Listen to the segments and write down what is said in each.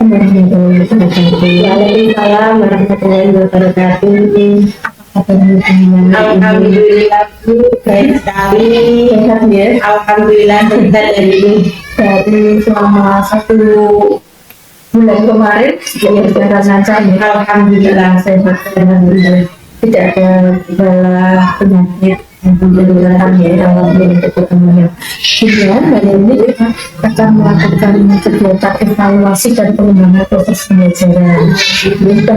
Waalaikumsalam warahmatullahi wabarakatuh. Alhamdulillah Bu, baik sekali. Sehat ya? Alhamdulillah kita Dari selama 1 bulan kemarin berjalan lancar ya. Alhamdulillah Sehat, alhamdulillah. Tidak ada gejala penyakit yang menularkan ya untuk ketemunya. Kemudian hari ini kita akan melakukan kegiatan evaluasi dan pengembangan proses pembelajaran. Jadi kita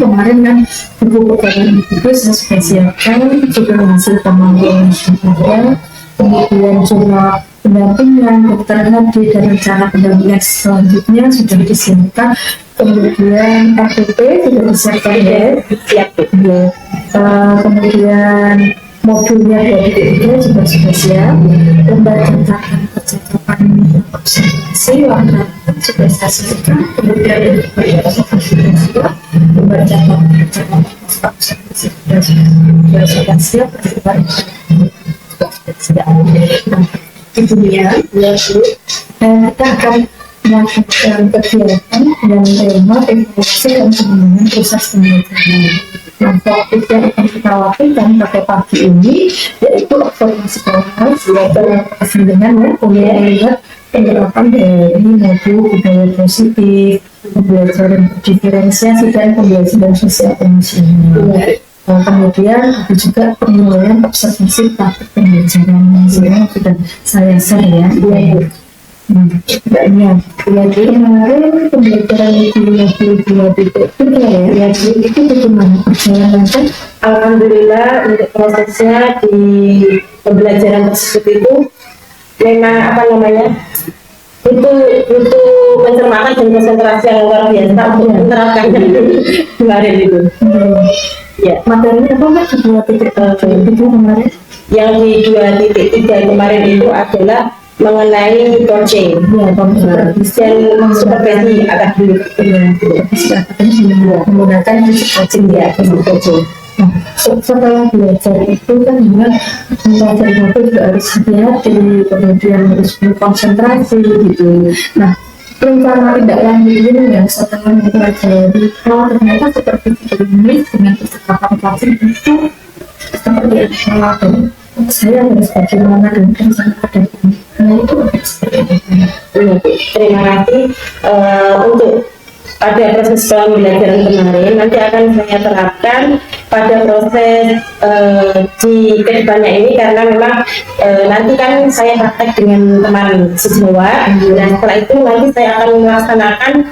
kemarin kan buku pegangan itu saya sudah siapkan juga hasil pemantauan ada, kemudian juga pendampingan dokter Hadi dan rencana pendampingan selanjutnya sudah disiapkan. Kemudian RPP sudah disiapkan ya, siap Bu. Kemudian modulnya dari ketiga juga sudah siap. Lembar catatan percakapan observasi warna sudah saya siapkan. Kemudian lembar catatan percakapan observasi sudah siap. Itu dia, kita akan melakukan kegiatan dan tema evaluasi dan pengembangan proses pembelajaran. Nah, topik yang akan kita lakukan pada pagi ini yaitu observasi kelas, yaitu dengan kuliah melihat penerapan dari modul budaya positif, pembelajaran diferensiasi dan pembelajaran sosial emosional. Kemudian ada juga penilaian observasi praktik pembelajaran yang sudah saya share ya. Banyak. Jadi kemarin pembelajaran di 22.3 ya, itu bagaimana perjalanannya? Alhamdulillah untuk prosesnya di pembelajaran tersebut itu memang apa namanya itu mencermatan dan konsentrasi yang luar biasa untuk menerapkannya kemarin itu. Ya, Materinya apa Mbak di 2.3 kemarin? yang di 2.3 kemarin itu adalah mengenai coaching Ya, dan supervisi agak dulu menggunakan coaching ya, coaching. Nah, setelah belajar itu kan juga belajar itu juga harus hati-hati, kemudian harus berkonsentrasi gitu. Nah, rencana tidak lanjut ini ya setelah mempelajari ternyata seperti ini dengan percakapan klasik itu seperti apa? Saya harus bagaimana dan rencana pada ini. Nah, itu seperti apa? Terima kasih untuk pada proses pembelajaran kemarin nanti akan saya terapkan pada proses di kedepannya ini karena memang nanti kan saya praktek dengan teman sejawat dan setelah itu nanti saya akan melaksanakan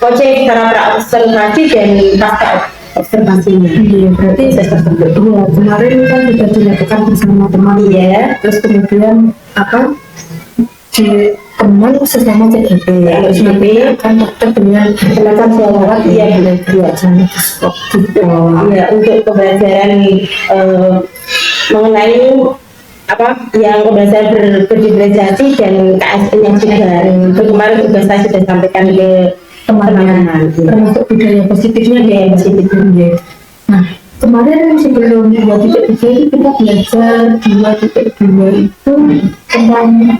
coaching secara pra-observasi dan pasca observasinya. Iya, berarti saya tersebut. Iya, kemarin kan sudah dilakukan bersama teman. Iya. Terus kemudian apa? Di teman sesama CGP. Terus nanti akan praktek dengan tenaga sejawat. Iya, belajar gitu. Iya, untuk pembelajaran mengenai apa yang pembelajaran berdiferensiasi dan KSN yang sudah kemarin juga saya sudah sampaikan ke teman-teman termasuk budaya positifnya ya, positifnya. Nah, kemarin sebelum 2.3 itu kita belajar 2.2 itu tentang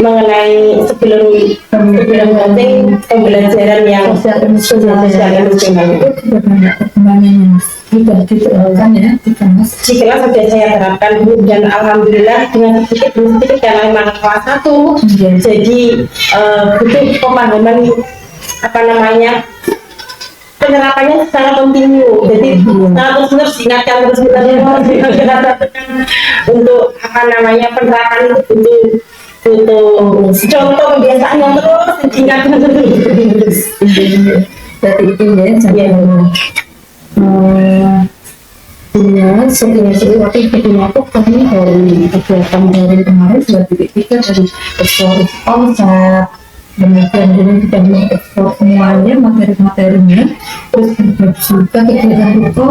mengenai sebelum coaching pembelajaran yang sosial emosional itu sudah banyak perkembangannya sudah diterapkan ya di kelas. Di kelas sudah saya terapkan dan alhamdulillah dengan sedikit karena memang kelas 1 jadi butuh pemahaman apa namanya penerapannya secara kontinu jadi terus diingatkan terus untuk apa namanya penerapan itu contoh kebiasaan yang terus diingatkan terus. Jadi itu ya ya sebenarnya waktu itu dilakukan dari kegiatan dari kemarin 2.3 dari eksplorasi konsep, kemudian kita mengeksplor semuanya materi-materinya, terus juga kegiatan itu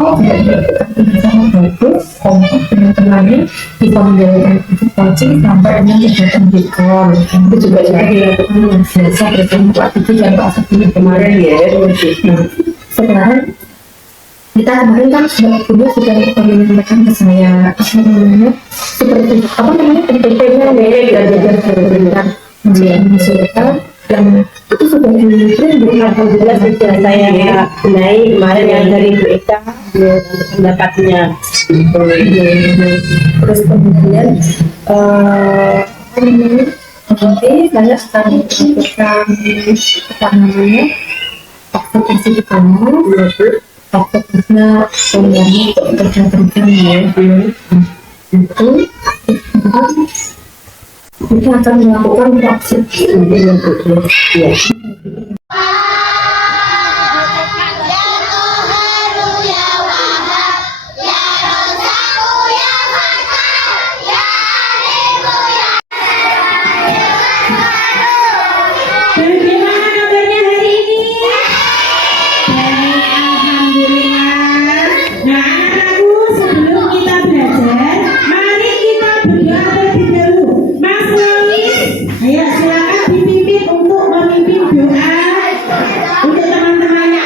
sama bagus kompak dengan temannya bisa menjalankan coaching sampai dengan kegiatan dikor itu juga dilakukan luar biasa bersama Pak Titi dan Pak Sabini kemarin ya. Nah, sekarang kita kemarin kan sudah menyampaikan ke saya seperti apa namanya PPT-nya dan juga mengusulkan yang itu sudah di-print belum? Alhamdulillah sudah saya naik kemarin yang dari Bu Eka pendapatnya. Terus kemudian nanti saya akan melakukan apa namanya observasi di sana, observasinya pemilihan untuk kerja-kerja ya. Itu kita akan melakukan praktik ya. Bagaimana kabarnya hari ini? Baik, alhamdulillah. Nah, anak-anakku, sebelum kita belajar, mari kita berdoa terlebih dahulu. Mas Lois, ayo silakan dipimpin untuk memimpin doa untuk teman-temannya.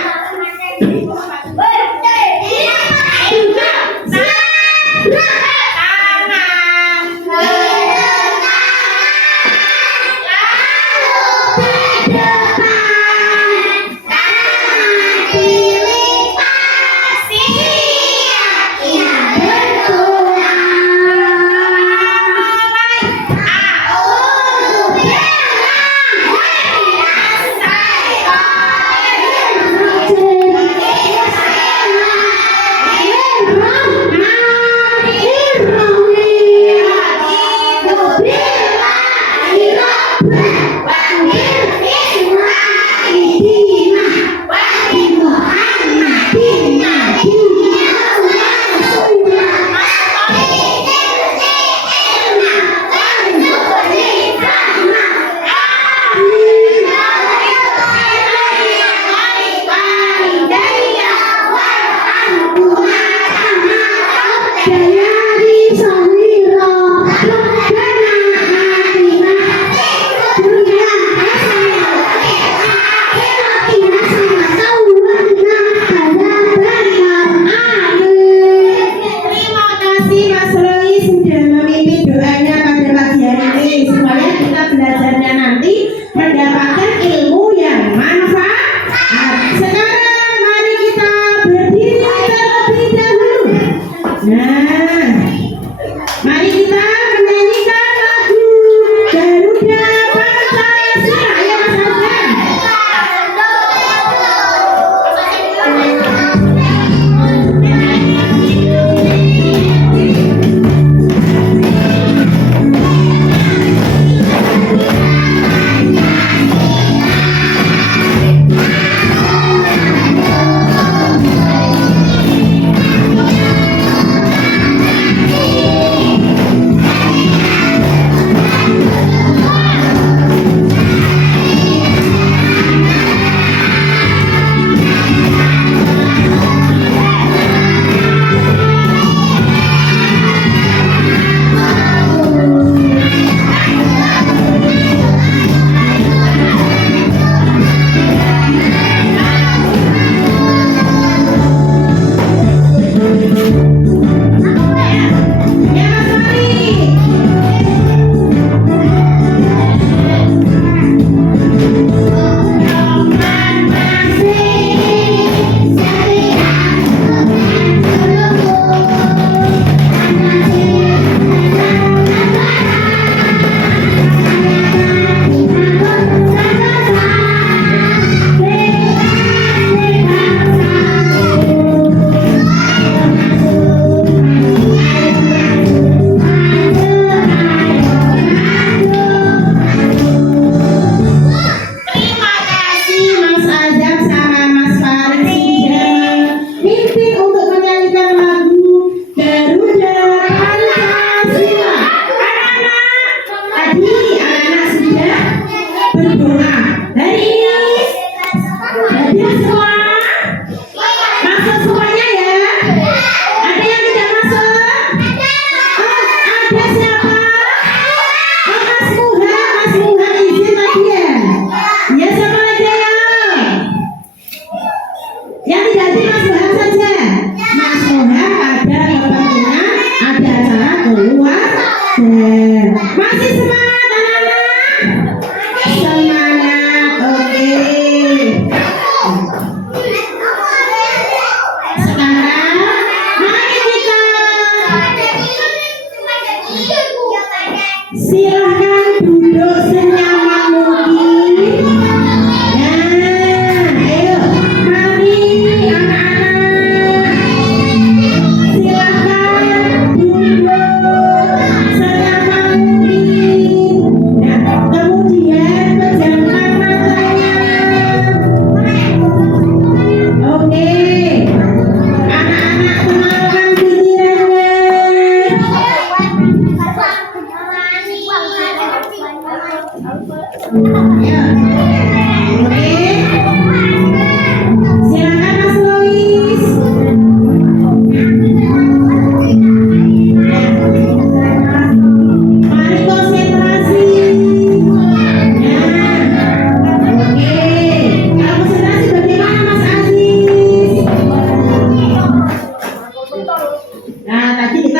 Masih semangat anak-anak? Semangat.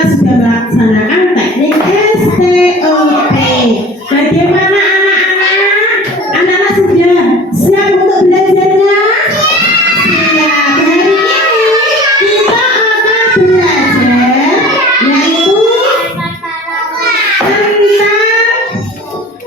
sudah melaksanakan teknik STOP. Bagaimana anak-anak? Anak-anak sudah siap untuk belajarnya? Siap. Hari ini kita akan belajar yaitu tentang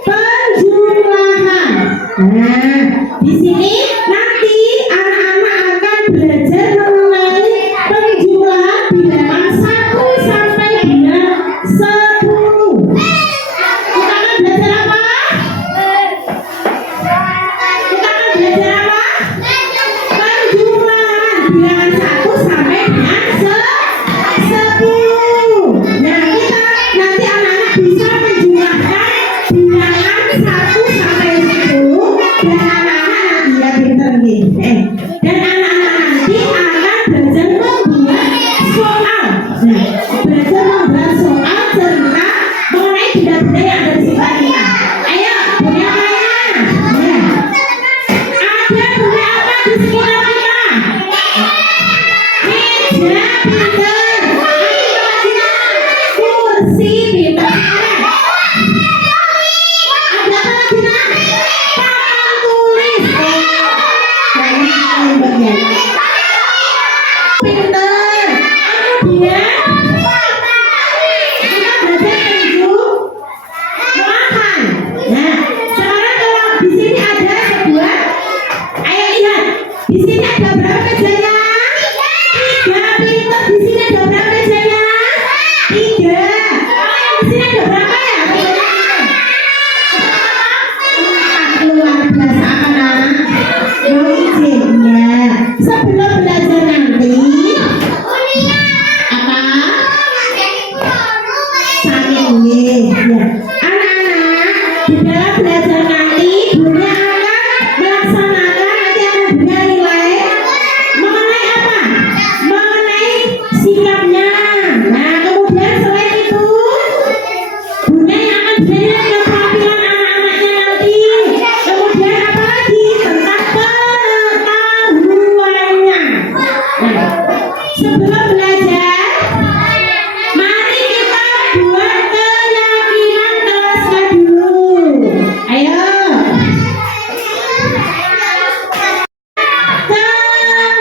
penjumlahan. Nah, di sini nanti anak-anak akan belajar mengenai penjumlahan bilangan 1 sampai dengan 10. Kita akan belajar apa? Kita akan belajar apa? Penjumlahan bilangan 1 sampai dengan 10. Nah, kita nanti anak-anak bisa menjumlahkan bilangan 1 sampai 10 dan anak-anak nanti ya pinter nih. Dan anak-anak nanti akan belajar membuat soal. Nah, belajar membuat soal cerita mengenai benda-benda yang ada di sekitar kita. Ayo, benda apa ya? Ya. Ada benda apa di sekitar kita? Meja, pinter. Kursi, pinter. Ada apa lagi nak? Papan tulis. Jangan bagian. Pinter. Kemudian kita belajar penjumlahan. Nah, sekarang kalau di sini ada sebuah, ayo lihat. Di sini ada berapa mejanya? 3. Pinter. Di sini ada berapa mejanya? 3. Di sini ada berapa ya? Luar biasa anak. Mau izin ya. Sebelum belajar nanti apa? Saling ya. Anak-anak di dalam belajar nanti Bunda akan melaksanakan nanti akan berikan nilai mengenai apa? Mengenai sikapnya. Nah, kemudian selain itu Bunda yang akan belajar keterampilan anak-anaknya nanti. Kemudian apa lagi? Tentang pengetahuannya. Nah, sebelum belajar, mari kita buat keyakinan kelasnya dulu. Ayo.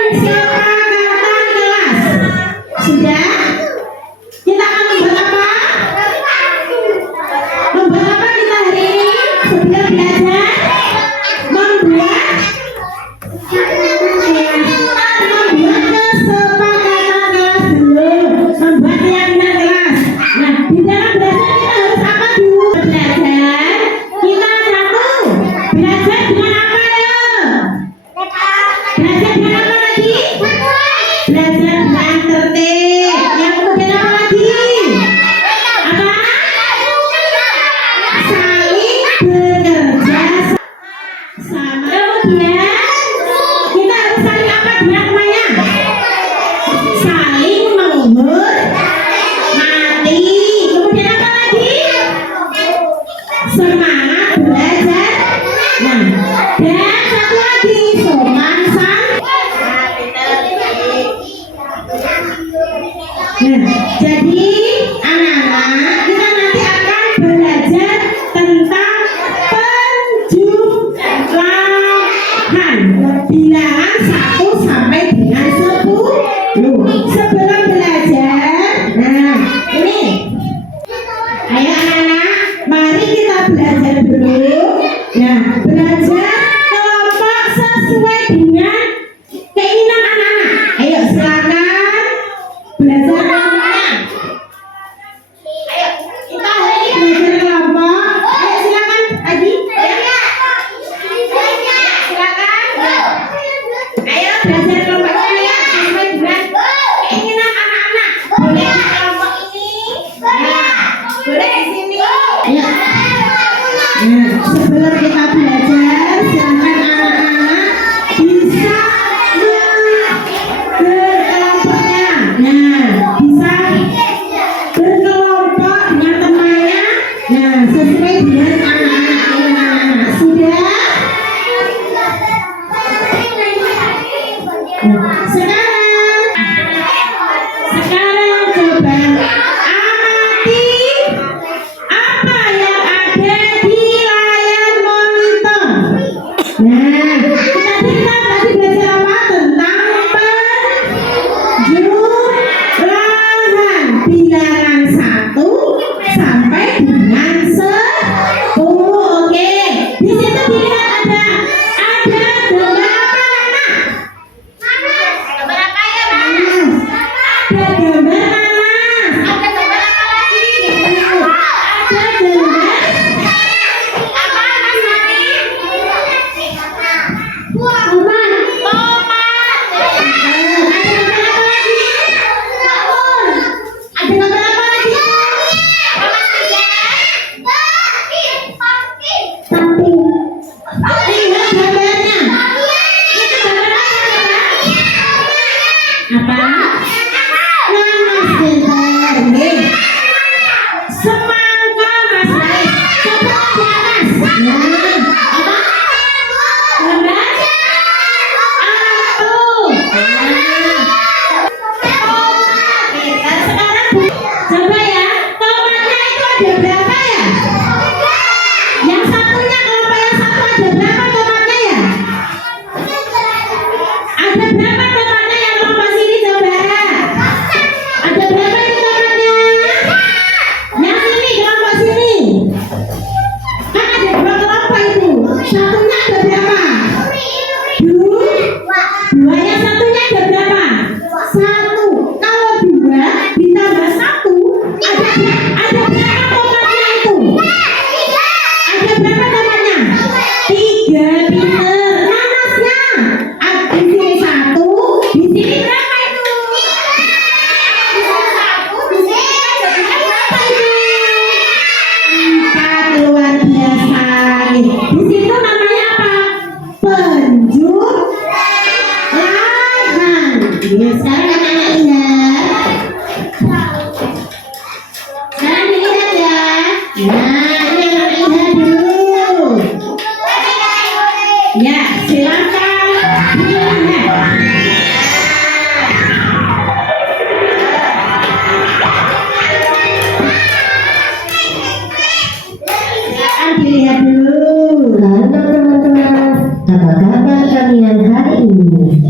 Kesepakatan kelas. Sudah? Kita akan membuat apa? Membuat apa kita hari ini? Sebelum belajar? Membuat kesepakatan kelas dulu. Membuat keyakinan kelas. Nah, di dalam belajar kita harus apa dulu? Belajar. Kita satu. Belajar dengan apa ya? Belajar dengan apa lagi? Belajar dengan tertib. Yang kemudian apa lagi? Apa? Saling bekerja sama. Kemudian kita harus saling apa dia namanya? Saling menghormati. Kemudian apa lagi? Semangat belajar. Nah, dan satu lagi sopan Nah, jadi anak-anak kita nanti akan belajar tentang penjumlahan bilangan 1 sampai dengan 10. Sebelum belajar, nah ini, ayo anak-anak, mari kita belajar dulu. Nah, belajar kelompok sesuai dengan keinginan anak-anak. Ayo silakan belajar kelompoknya. Ayo Mas pinter. Nggih. Semangka Mas Rais. Coba di atas. Nah, apa? Gambar? Atuh. Sekarang coba ya, tomatnya itu ada berapa ya? Yang satunya, kelompok yang satu ada berapa tomatnya ya? Ada berapa tomatnya yang kelompok sini coba? Ada berapa itu tomatnya? Yang sini, kelompok sini. Kan ada dua kelompok itu. Satunya ada berapa? Dua, yang satunya ada berapa? Satu. Kalau dua ditambah satu, ada berapa tomatnya itu? Ada berapa tomatnya? Tiga, pinter. Nanasnya. Di sini satu, di sini berapa itu? Di sini ada berapa itu? Empat, luar biasa. Di situ namanya apa? Penjumlahan. Sekarang anak-anak ingat. Sekarang dilihat ya. Nah, ini anak ingat dulu. Ya, silakan dilihat. Silakan dilihat dulu. Halo teman-teman, apa kabar kalian hari ini?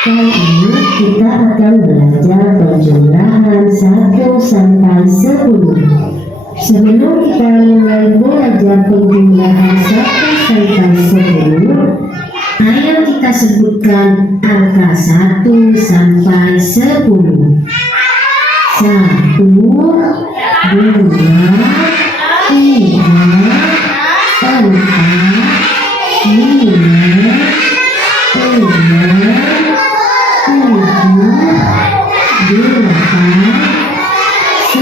Kali ini kita akan belajar penjumlahan 1 sampai 10. Sebelum kita mulai belajar penjumlahan 1 sampai 10, ayo kita sebutkan angka 1 sampai 10. 1, 2, 3, 4, 5, 6, 7, 8, 9,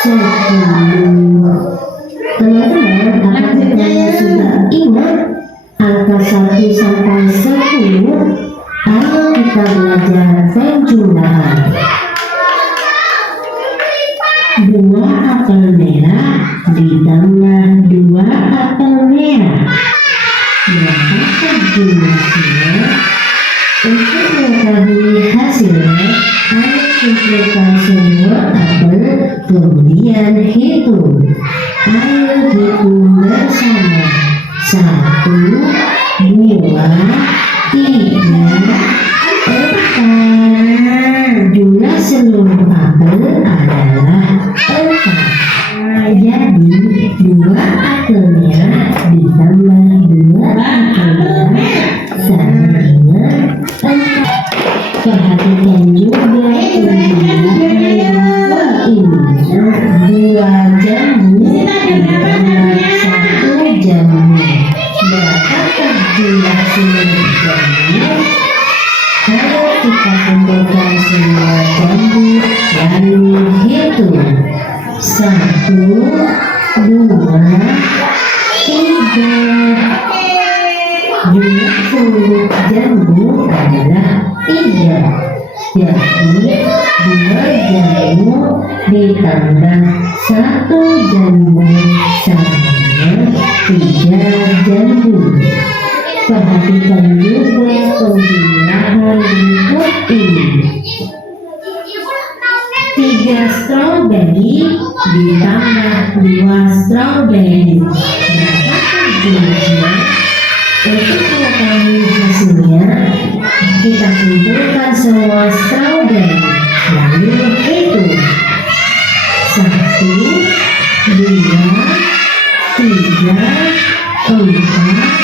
10. Teman-teman, apakah kalian sudah ingat angka 1 sampai 10? Ayo kita belajar penjumlahan. 2 apel merah ditambah 2 apel merah. Berapakah jumlahnya? Untuk mengetahui hasilnya, ayo kumpulkan semua apel, kemudian hitung. Ayo hitung bersama. 1, 2, 3, 4. Jumlah seluruh apel adalah 4. Jadi 2 apel merah ditambah 2 apel merah sama dengan 4. Perhatikan juga penjumlahan ini. 2 jambu ditambah 1 jambu. Berapakah jumlah seluruh jambu? Ayo kita kumpulkan semua jambu lalu hitung. 1, 2, 3. Jumlah seluruh jambu adalah 3. Jadi 2 jambu ditambah 1 jambu sama dengan 3 jambu. Perhatikan juga penjumlahan berikut ini. 3 stroberi ditambah 2 stroberi. Berapakah jumlahnya? Untuk mengetahui hasilnya, kita kumpulkan semua stroberi lalu hitung. 1, 2, 3, 4, 5.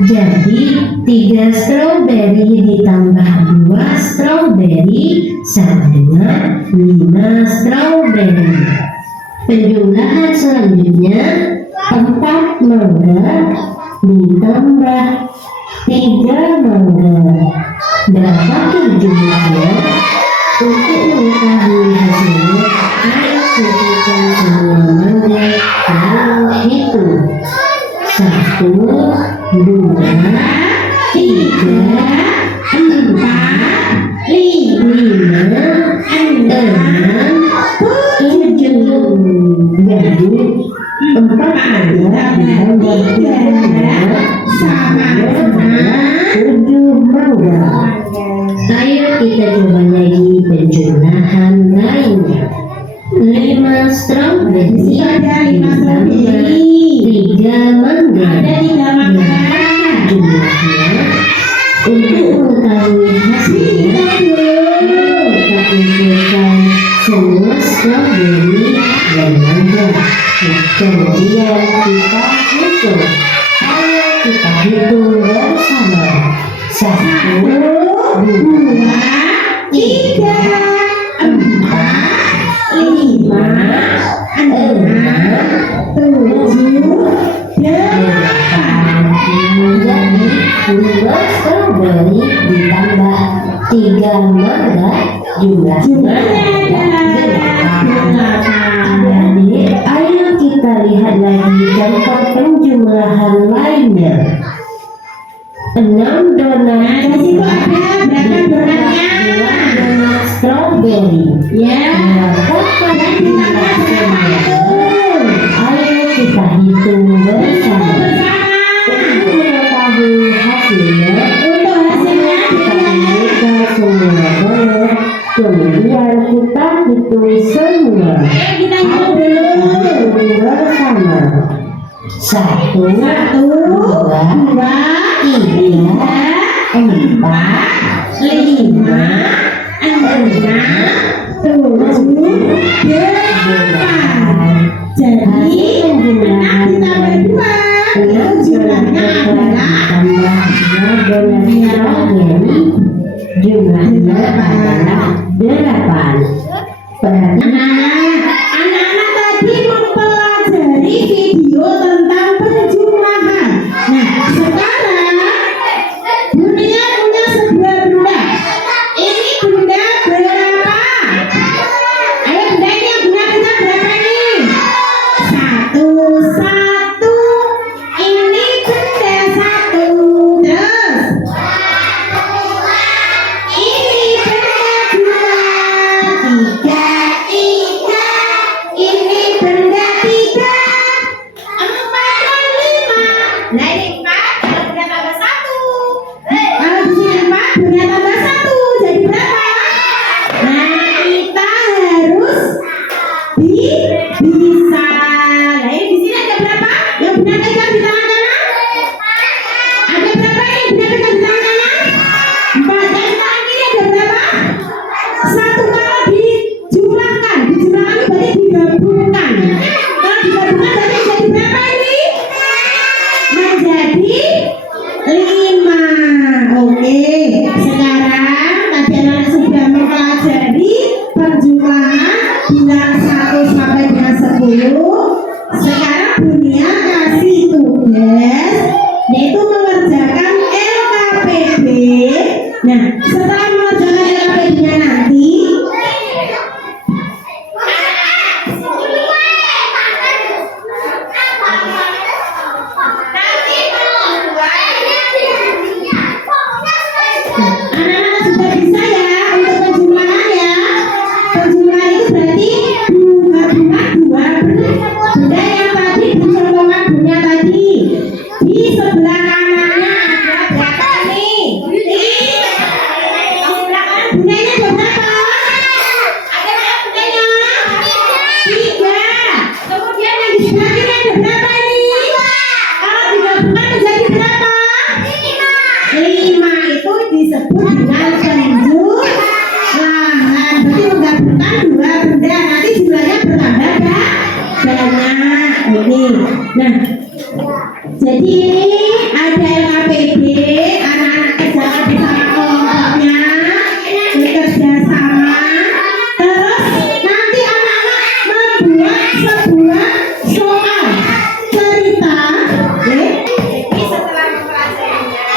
Jadi 3 stroberi ditambah 2 stroberi sama dengan 5 stroberi. Penjumlahan selanjutnya, 4 mangga ditambah 3 mangga. Berapakah jumlahnya? Untuk mengetahui hasilnya, ayo kumpulkan semua mangga lalu hitung. 1, 2, 3, 4. mangga. Ayo kita coba lagi penjumlahan lainnya. 5 stroberi Ada 5 strawberry. 3 mangga. Ada 3 mangga. Jumlahnya untuk mengetahui hasilnya kita kumpulkan semua stroberi dan mangga. Nah, kemudian kita hitung. Ayo kita hitung bersama. 1, 2, 3, 4, 5, 6, 7, 8. Jadi 2 stroberi ditambah 3 mangga jumlahnya adalah 8. Adik, ayo kita lihat lagi contoh penjumlahan lainnya. 6 donat Di situ ada berapa donatnya? 2 donat stroberi. Ya. Berapakah Dan jumlah ditambah berapa itu? Ayo kita hitung bersama. Untuk mengetahui hasilnya, Untuk hasilnya kita ditambah. kumpulkan semua donat, kemudian kita hitung semua. Kita hitung dulu. Hitung bersama. 1, 2, 1, 2, 3, 4, 5, 6, 7, 8. Jadi 6 ditambah 2 itu jumlahnya adalah jumlahnya adalah 8. anak-anak tadi mempelajari video tentang penjumlahan. Nah, sekarang Bunia punya sebuah benda. Ini benda berapa? Ayo benda ini yang benda berapa ini? 1, 1. Ini benda 1. Terus ini benda 2, 3, 3. Ini benda 3, 4 dan 5. Nah ini 4, kalau benda tambah 1. Kalau di sini 4, benda tambah 1. Jadi berapa? Nah kita harus bisa. Nah ini di sini ada berapa? Yang benda pegang di tangan kanan? Ada berapa ini benda pegang di tangan kanan? 4. Dan di tangan kiri ada berapa? 1. Kalau dijumlahkan itu berarti digabungkan. Kalau digabungkan berarti jadi berapa ini? Menjadi 5. Oke. Sekarang tadi anak sudah mempelajari penjumlahan bilang 1 sampai dengan 10. Sekarang Bunia kasih tugas yaitu mengerjakan LKPD. Nah, setelah mengerjakan LKPD-nya nanti anak-anak sudah bisa ya untuk penjumlahan ya. Penjumlahan itu berarti dua benda yang tadi dicontohkan Bunia tadi. Di sebelah kanannya ada berapa nih? Di sebelah kanan bundanya ada berapa? Ada berapa bundanya? 3. Kemudian yang di sebelah kiri ada berapa ini? Kalau digabungkan menjadi berapa? 5. Itu disebut dengan penjumlahan. Berarti menggabungkan dua benda. Nanti jumlahnya bertambah banyak. Ini. Nah, jadi ini ada LKPD. Anak-anak kerjakan bersama kelompoknya, bekerja sama. Terus nanti anak-anak membuat sebuah soal cerita. Oke. Jadi setelah mempelajarinya,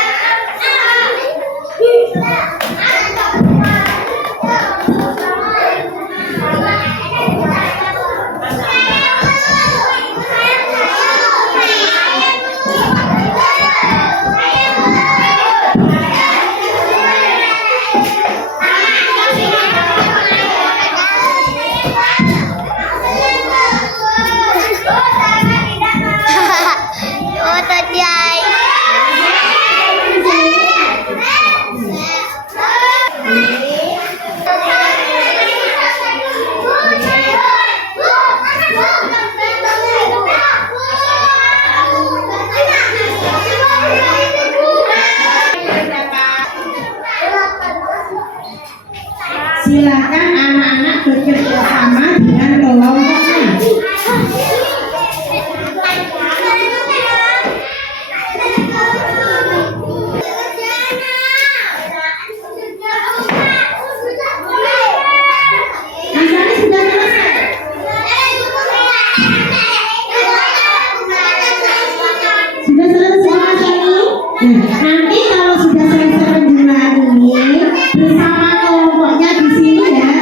silakan anak-anak bekerja sama dengan kelompoknya. Nampaknya sudah selesai. Sudah selesai Mas Yani? Nanti kalau sudah selesai penjualan ini bersama kelompoknya di sini ya,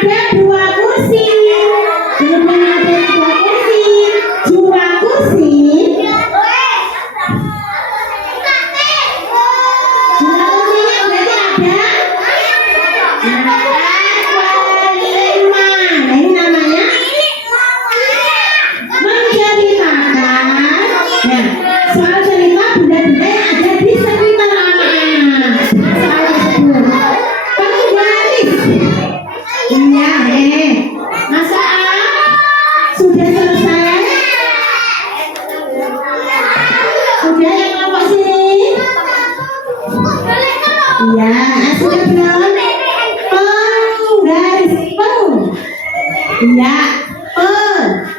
ada 2 kursi. Berhubung ada 2 kursi, jumlah kursi. Jumlah kursinya berarti ada 5. Nah, ini namanya menceritakan. Nah, soal cerita benda-benda yang ada di sekitar anak-anak. Soal tersebut penggaris. Iya, Masa sudah selesai? Sudah yang kelompok sini? Iya, sudah belum? Penggaris, iya,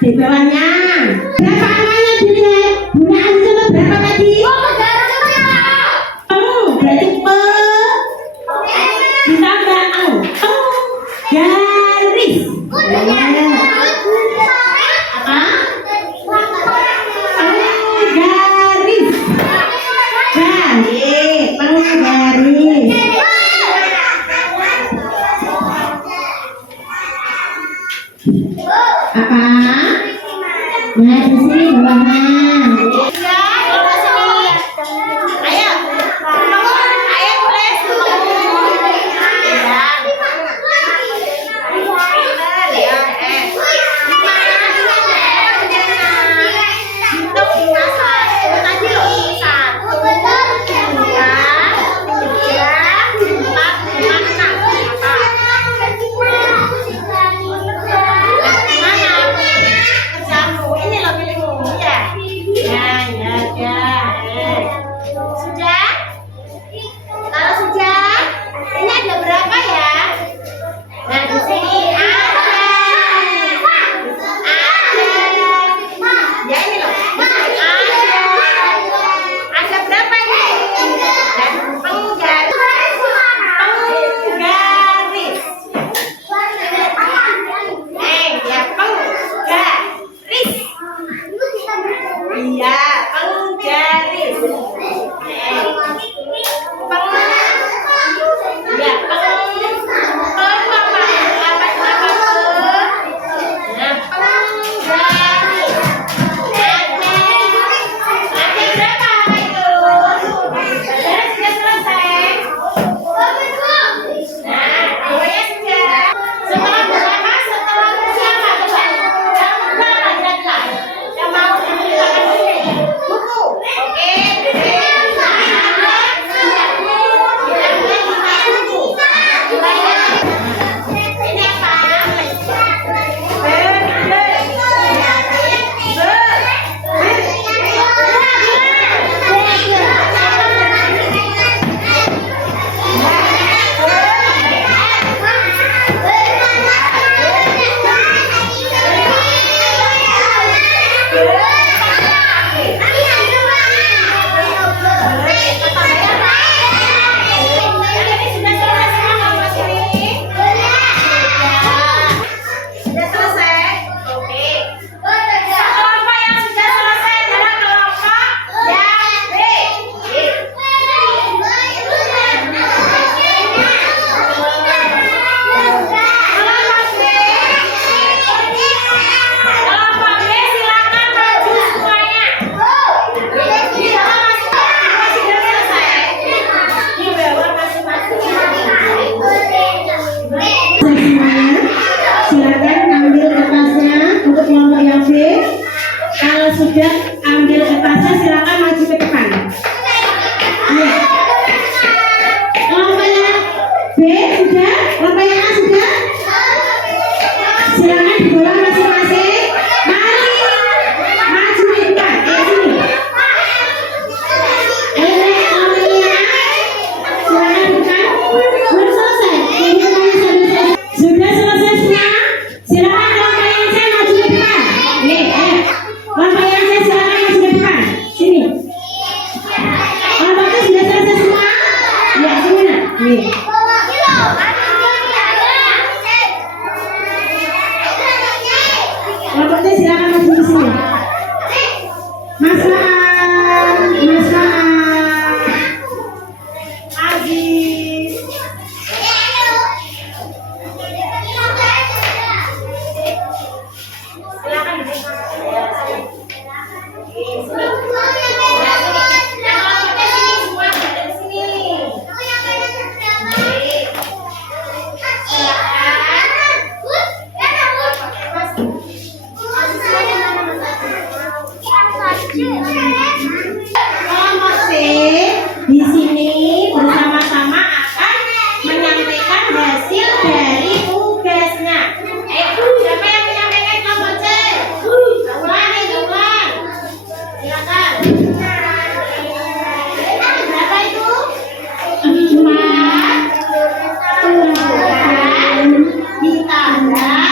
di bawahnya. Berapa angkanya dilihat? Bunda Aziza berapa tadi? Berarti ditambah garis. Apa? Penggaris. Penggaris. Apa? Nah, di sini bawahnya. sudah ambil kertasnya, silakan maju ke depan. Ya. Lompatnya B sudah, lompatnya A sudah. Silakan di bawah masing-masing. Mari maju ke depan. Sini. Lompatnya A. Silakan di depan. Belum selesai. Sudah selesai semua. Silakan lompatnya C maju ke depan. Lompatnya C silakan maju ke depan. Sini. Lompatnya sudah selesai semua. Ya, sini nak. Nih. Lompatnya silakan maju ke sini. Mas Maan, Aziz. di sini bersama-sama akan menyampaikan hasil dari tugasnya. Ayo, siapa yang menyampaikan kelompok C? Duluan nih, duluan. Silakan. Berapa itu? 4 ditambah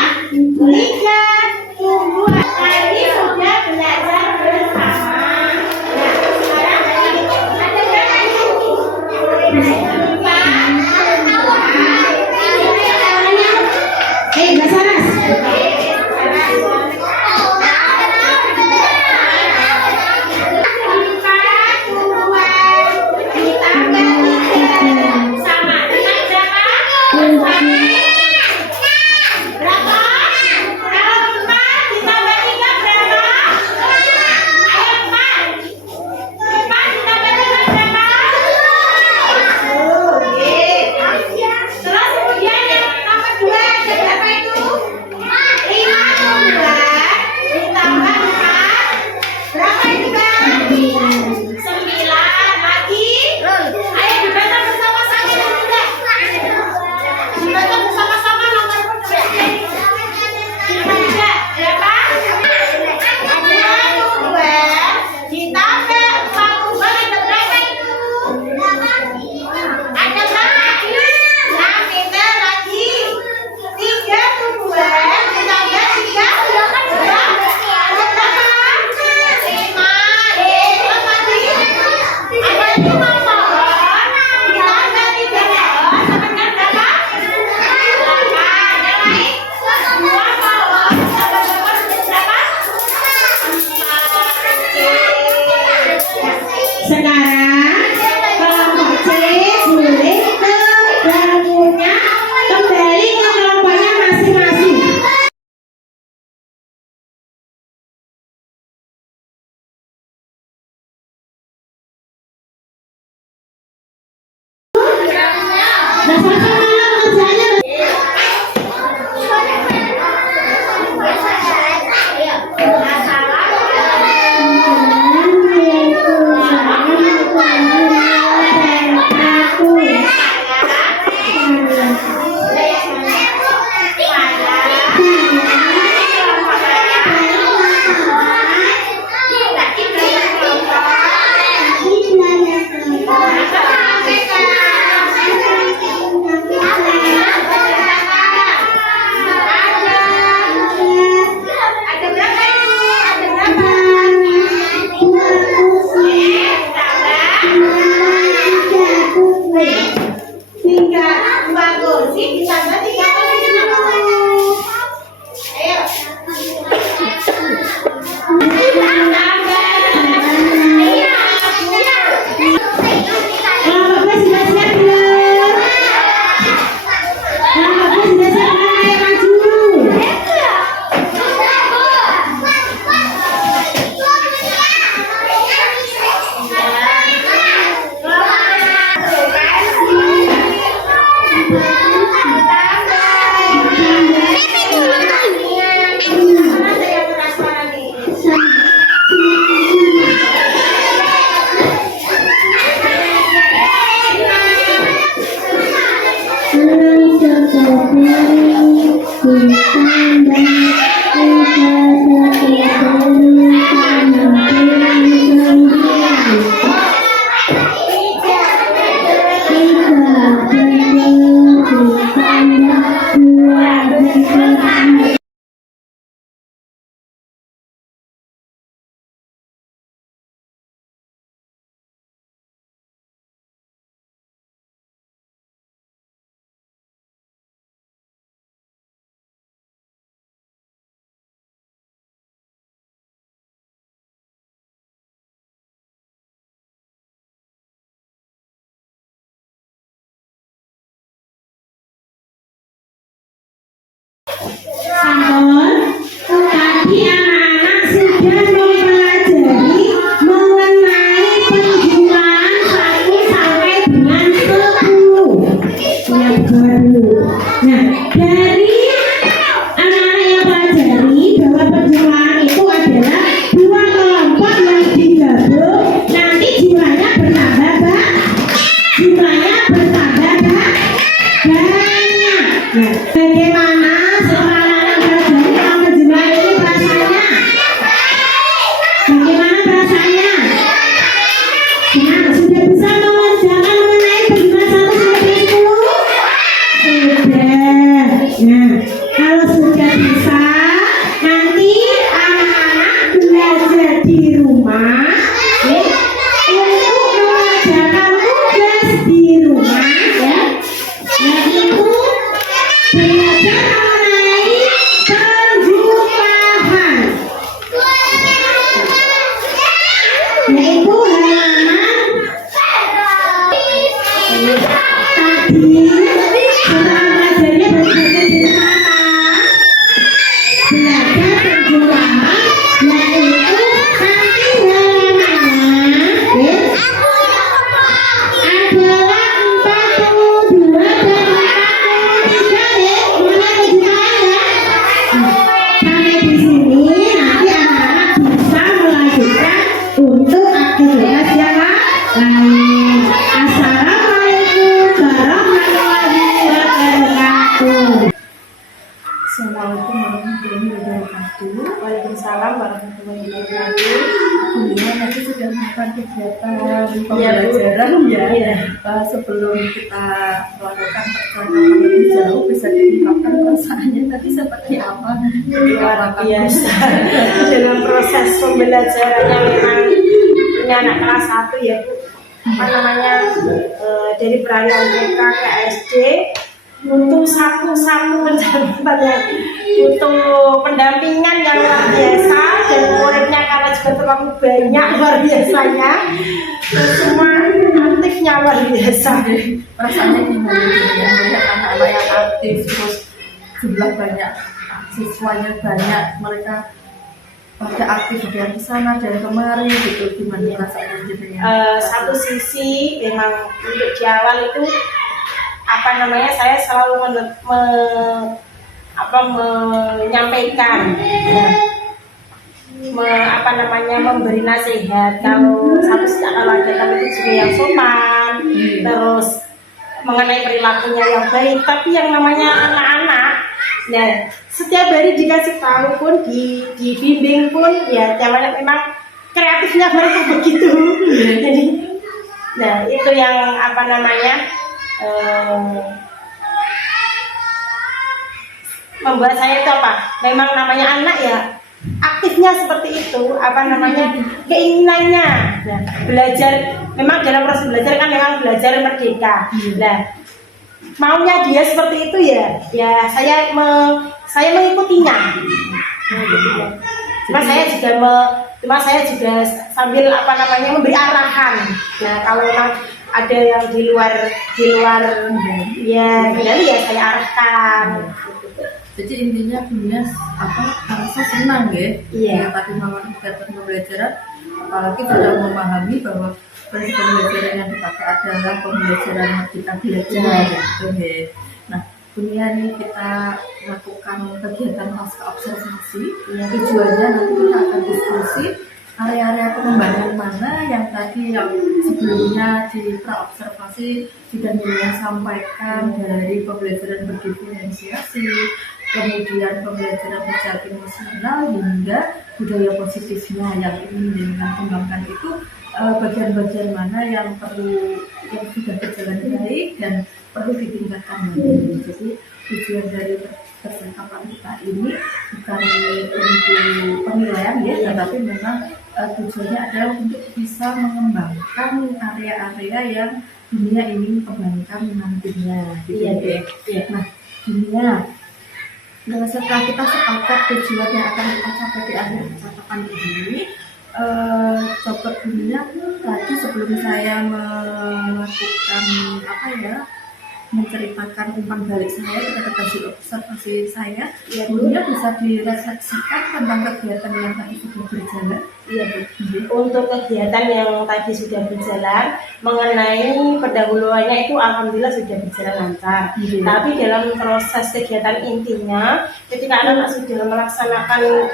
3 tumbuhan. Tadi sudah belajar bersama. Nah, sekarang ada berapa itu? Bagaimana seorang anak belajar dalam menjumpai ini rasanya? Bagaimana rasanya? Nah, sudah bisa mengerjakan mengenai bagaimana 1 sampai 10? Sudah. Nah, kalau sudah bisa, nanti anak-anak belajar di rumah ya, untuk mengerjakan tugas di rumah ya, yaitu belajar mengenai penjumlahan, yaitu halaman tadi setelah belajarnya belajar di rumah belajar penjumlahan, yaitu nanti halamannya ya, adalah 42 dan 43 ya, mulai penjumlahan ya. Sampai di sini nanti anak-anak bisa melanjutkan untuk aktivitas yang lain. Assalamualaikum warahmatullahi wabarakatuh. Assalamualaikum warahmatullahi wabarakatuh. Waalaikumsalam warahmatullahi wabarakatuh. Kemudian nanti sudah melakukan kegiatan Iya, Bu. pembelajaran ya. Iya. Sebelum kita melakukan percakapan lebih jauh, bisa diungkapkan perasaannya tadi seperti apa? Luar biasa. Dalam proses pembelajaran yang memang ini anak kelas 1 ya Bu, apa namanya, dari peralihan TK ke SD butuh satu pendampingan yang butuh pendampingan yang luar biasa, dan muridnya karena juga terlalu banyak luar biasanya, dan semua aktifnya luar biasa. Rasanya gimana ya, melihat anak-anak yang aktif, terus jumlah banyak siswanya banyak, mereka pada aktif dari sana dan kemari gitu, gimana rasanya gitu ya? Satu sisi memang untuk di awal itu apa namanya, saya selalu menyampaikan apa namanya, memberi nasihat kalau kalau ada kami itu juga yang sopan, terus mengenai perilakunya yang baik. Tapi yang namanya anak-anak, nah setiap hari dikasih tahu pun, dibimbing pun ya, namanya memang kreatifnya mereka begitu. Jadi nah itu yang apa namanya, membuat saya itu apa, memang namanya anak ya aktifnya seperti itu, apa namanya, keinginannya. Nah, belajar memang dalam proses belajar kan memang belajar merdeka. Nah, maunya dia seperti itu ya, ya saya mengikutinya. Cuma saya juga sambil apa namanya, memberi arahan. Nah, kalau memang ada yang di luar ya kendali ya saya arahkan. Jadi intinya punya merasa senang ya, Iya. tapi melakukan kegiatan pembelajaran, apalagi sudah memahami bahwa prinsip pembelajaran yang dipakai adalah pembelajaran merdeka belajar gitu ya. Nah, kemudian nih kita lakukan kegiatan pasca observasi, tujuannya nanti kita akan diskusi area-area pengembangan mana yang tadi yang sebelumnya di praobservasi sudah Julia sampaikan, dari pembelajaran berdiferensiasi, kemudian pembelajaran secara emosional hingga budaya positifnya yang ingin dengan kembangkan itu, bagian-bagian mana yang sudah berjalan baik dan perlu ditingkatkan lagi. Jadi tujuan dari percakapan kita ini bukan untuk penilaian ya, tetapi memang tujuannya adalah untuk bisa mengembangkan area-area yang dunia ingin kembangkan nantinya. Gitu. Iya. Nah, dunia. Nah, setelah kita sepakat tujuan yang akan kita capai di akhir percakapan ini, coba dunia tadi sebelum saya melakukan menceritakan umpan balik saya kepada hasil observasi saya, dunia bisa direfleksikan tentang kegiatan yang tadi sudah berjalan. Iya Bu. Untuk kegiatan yang tadi sudah berjalan, mengenai pendahuluannya itu alhamdulillah sudah berjalan lancar. Tapi dalam proses kegiatan intinya, ketika anak-anak sudah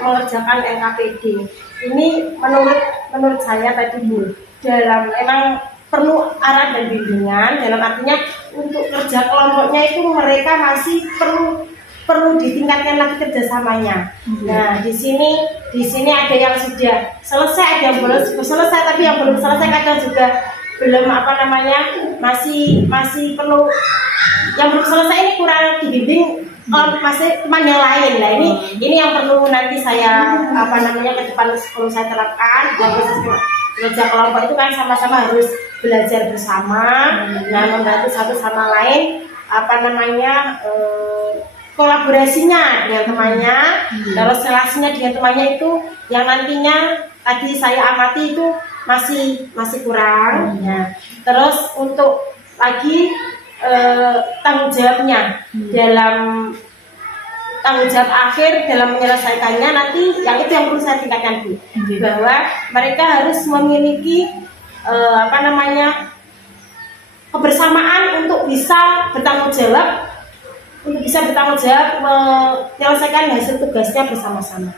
mengerjakan LKPD, ini menurut saya tadi Bu, dalam emang perlu arah dan bimbingan, dalam artinya untuk kerja kelompoknya itu mereka masih perlu perlu ditingkatkan lagi kerjasamanya. Nah, di sini ada yang sudah selesai, ada yang belum selesai, tapi yang belum selesai kadang juga belum masih perlu, yang belum selesai ini kurang dibimbing masih teman yang lain. Nah, ini yang perlu nanti saya ke depan perlu saya terapkan. Dalam proses kerja kelompok itu kan sama-sama harus belajar bersama, nah membantu satu sama lain kolaborasinya dengan temannya, terus relasinya dengan temannya itu yang nantinya tadi saya amati itu masih kurang. Nah, terus untuk lagi tanggung jawabnya tanggung jawab akhir dalam menyelesaikannya nanti yang itu yang perlu saya tingkatkan, Bu, bahwa mereka harus memiliki kebersamaan untuk bisa bertanggung jawab menyelesaikan hasil tugasnya bersama-sama.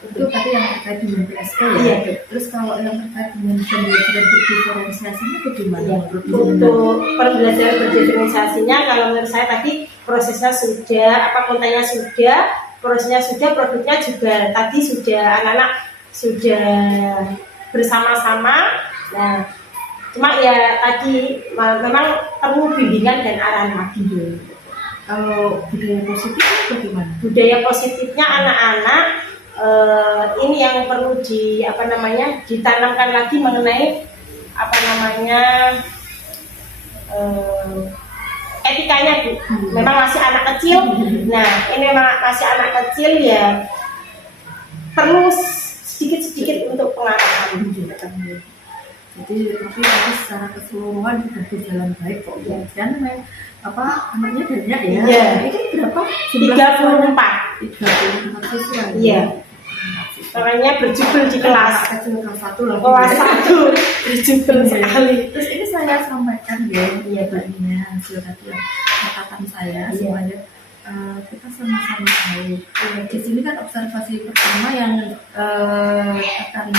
Itu tadi yang terkait dengan PSK ya. Iya. Terus kalau yang terkait dengan pembelajaran berdiferensiasinya itu gimana? Untuk pembelajaran berdiferensiasinya, kalau menurut saya tadi prosesnya sudah, kontennya sudah, prosesnya sudah, produknya juga tadi sudah, anak-anak sudah bersama-sama. Nah, cuma ya tadi memang perlu bimbingan dan arahan lagi. Kalau budaya positifnya bagaimana? Budaya positifnya anak-anak ini yang perlu ditanamkan lagi mengenai etikanya, Bu. Memang masih anak kecil. Nah, ini memang masih anak kecil ya, perlu sedikit-sedikit untuk pengarahan. Jadi tapi secara keseluruhan sudah berjalan baik kok. Dan anaknya banyak ya? Iya. Ini berapa? 34 siswa. Iya. Makanya berjubel di kelas. Kecil kelas 1 lah. Kelas 1 berjubel sekali. Terus ini saya sampaikan ya, hasil tadi catatan saya semuanya. Kita sama-sama tahu. Di sini kan observasi pertama yang akan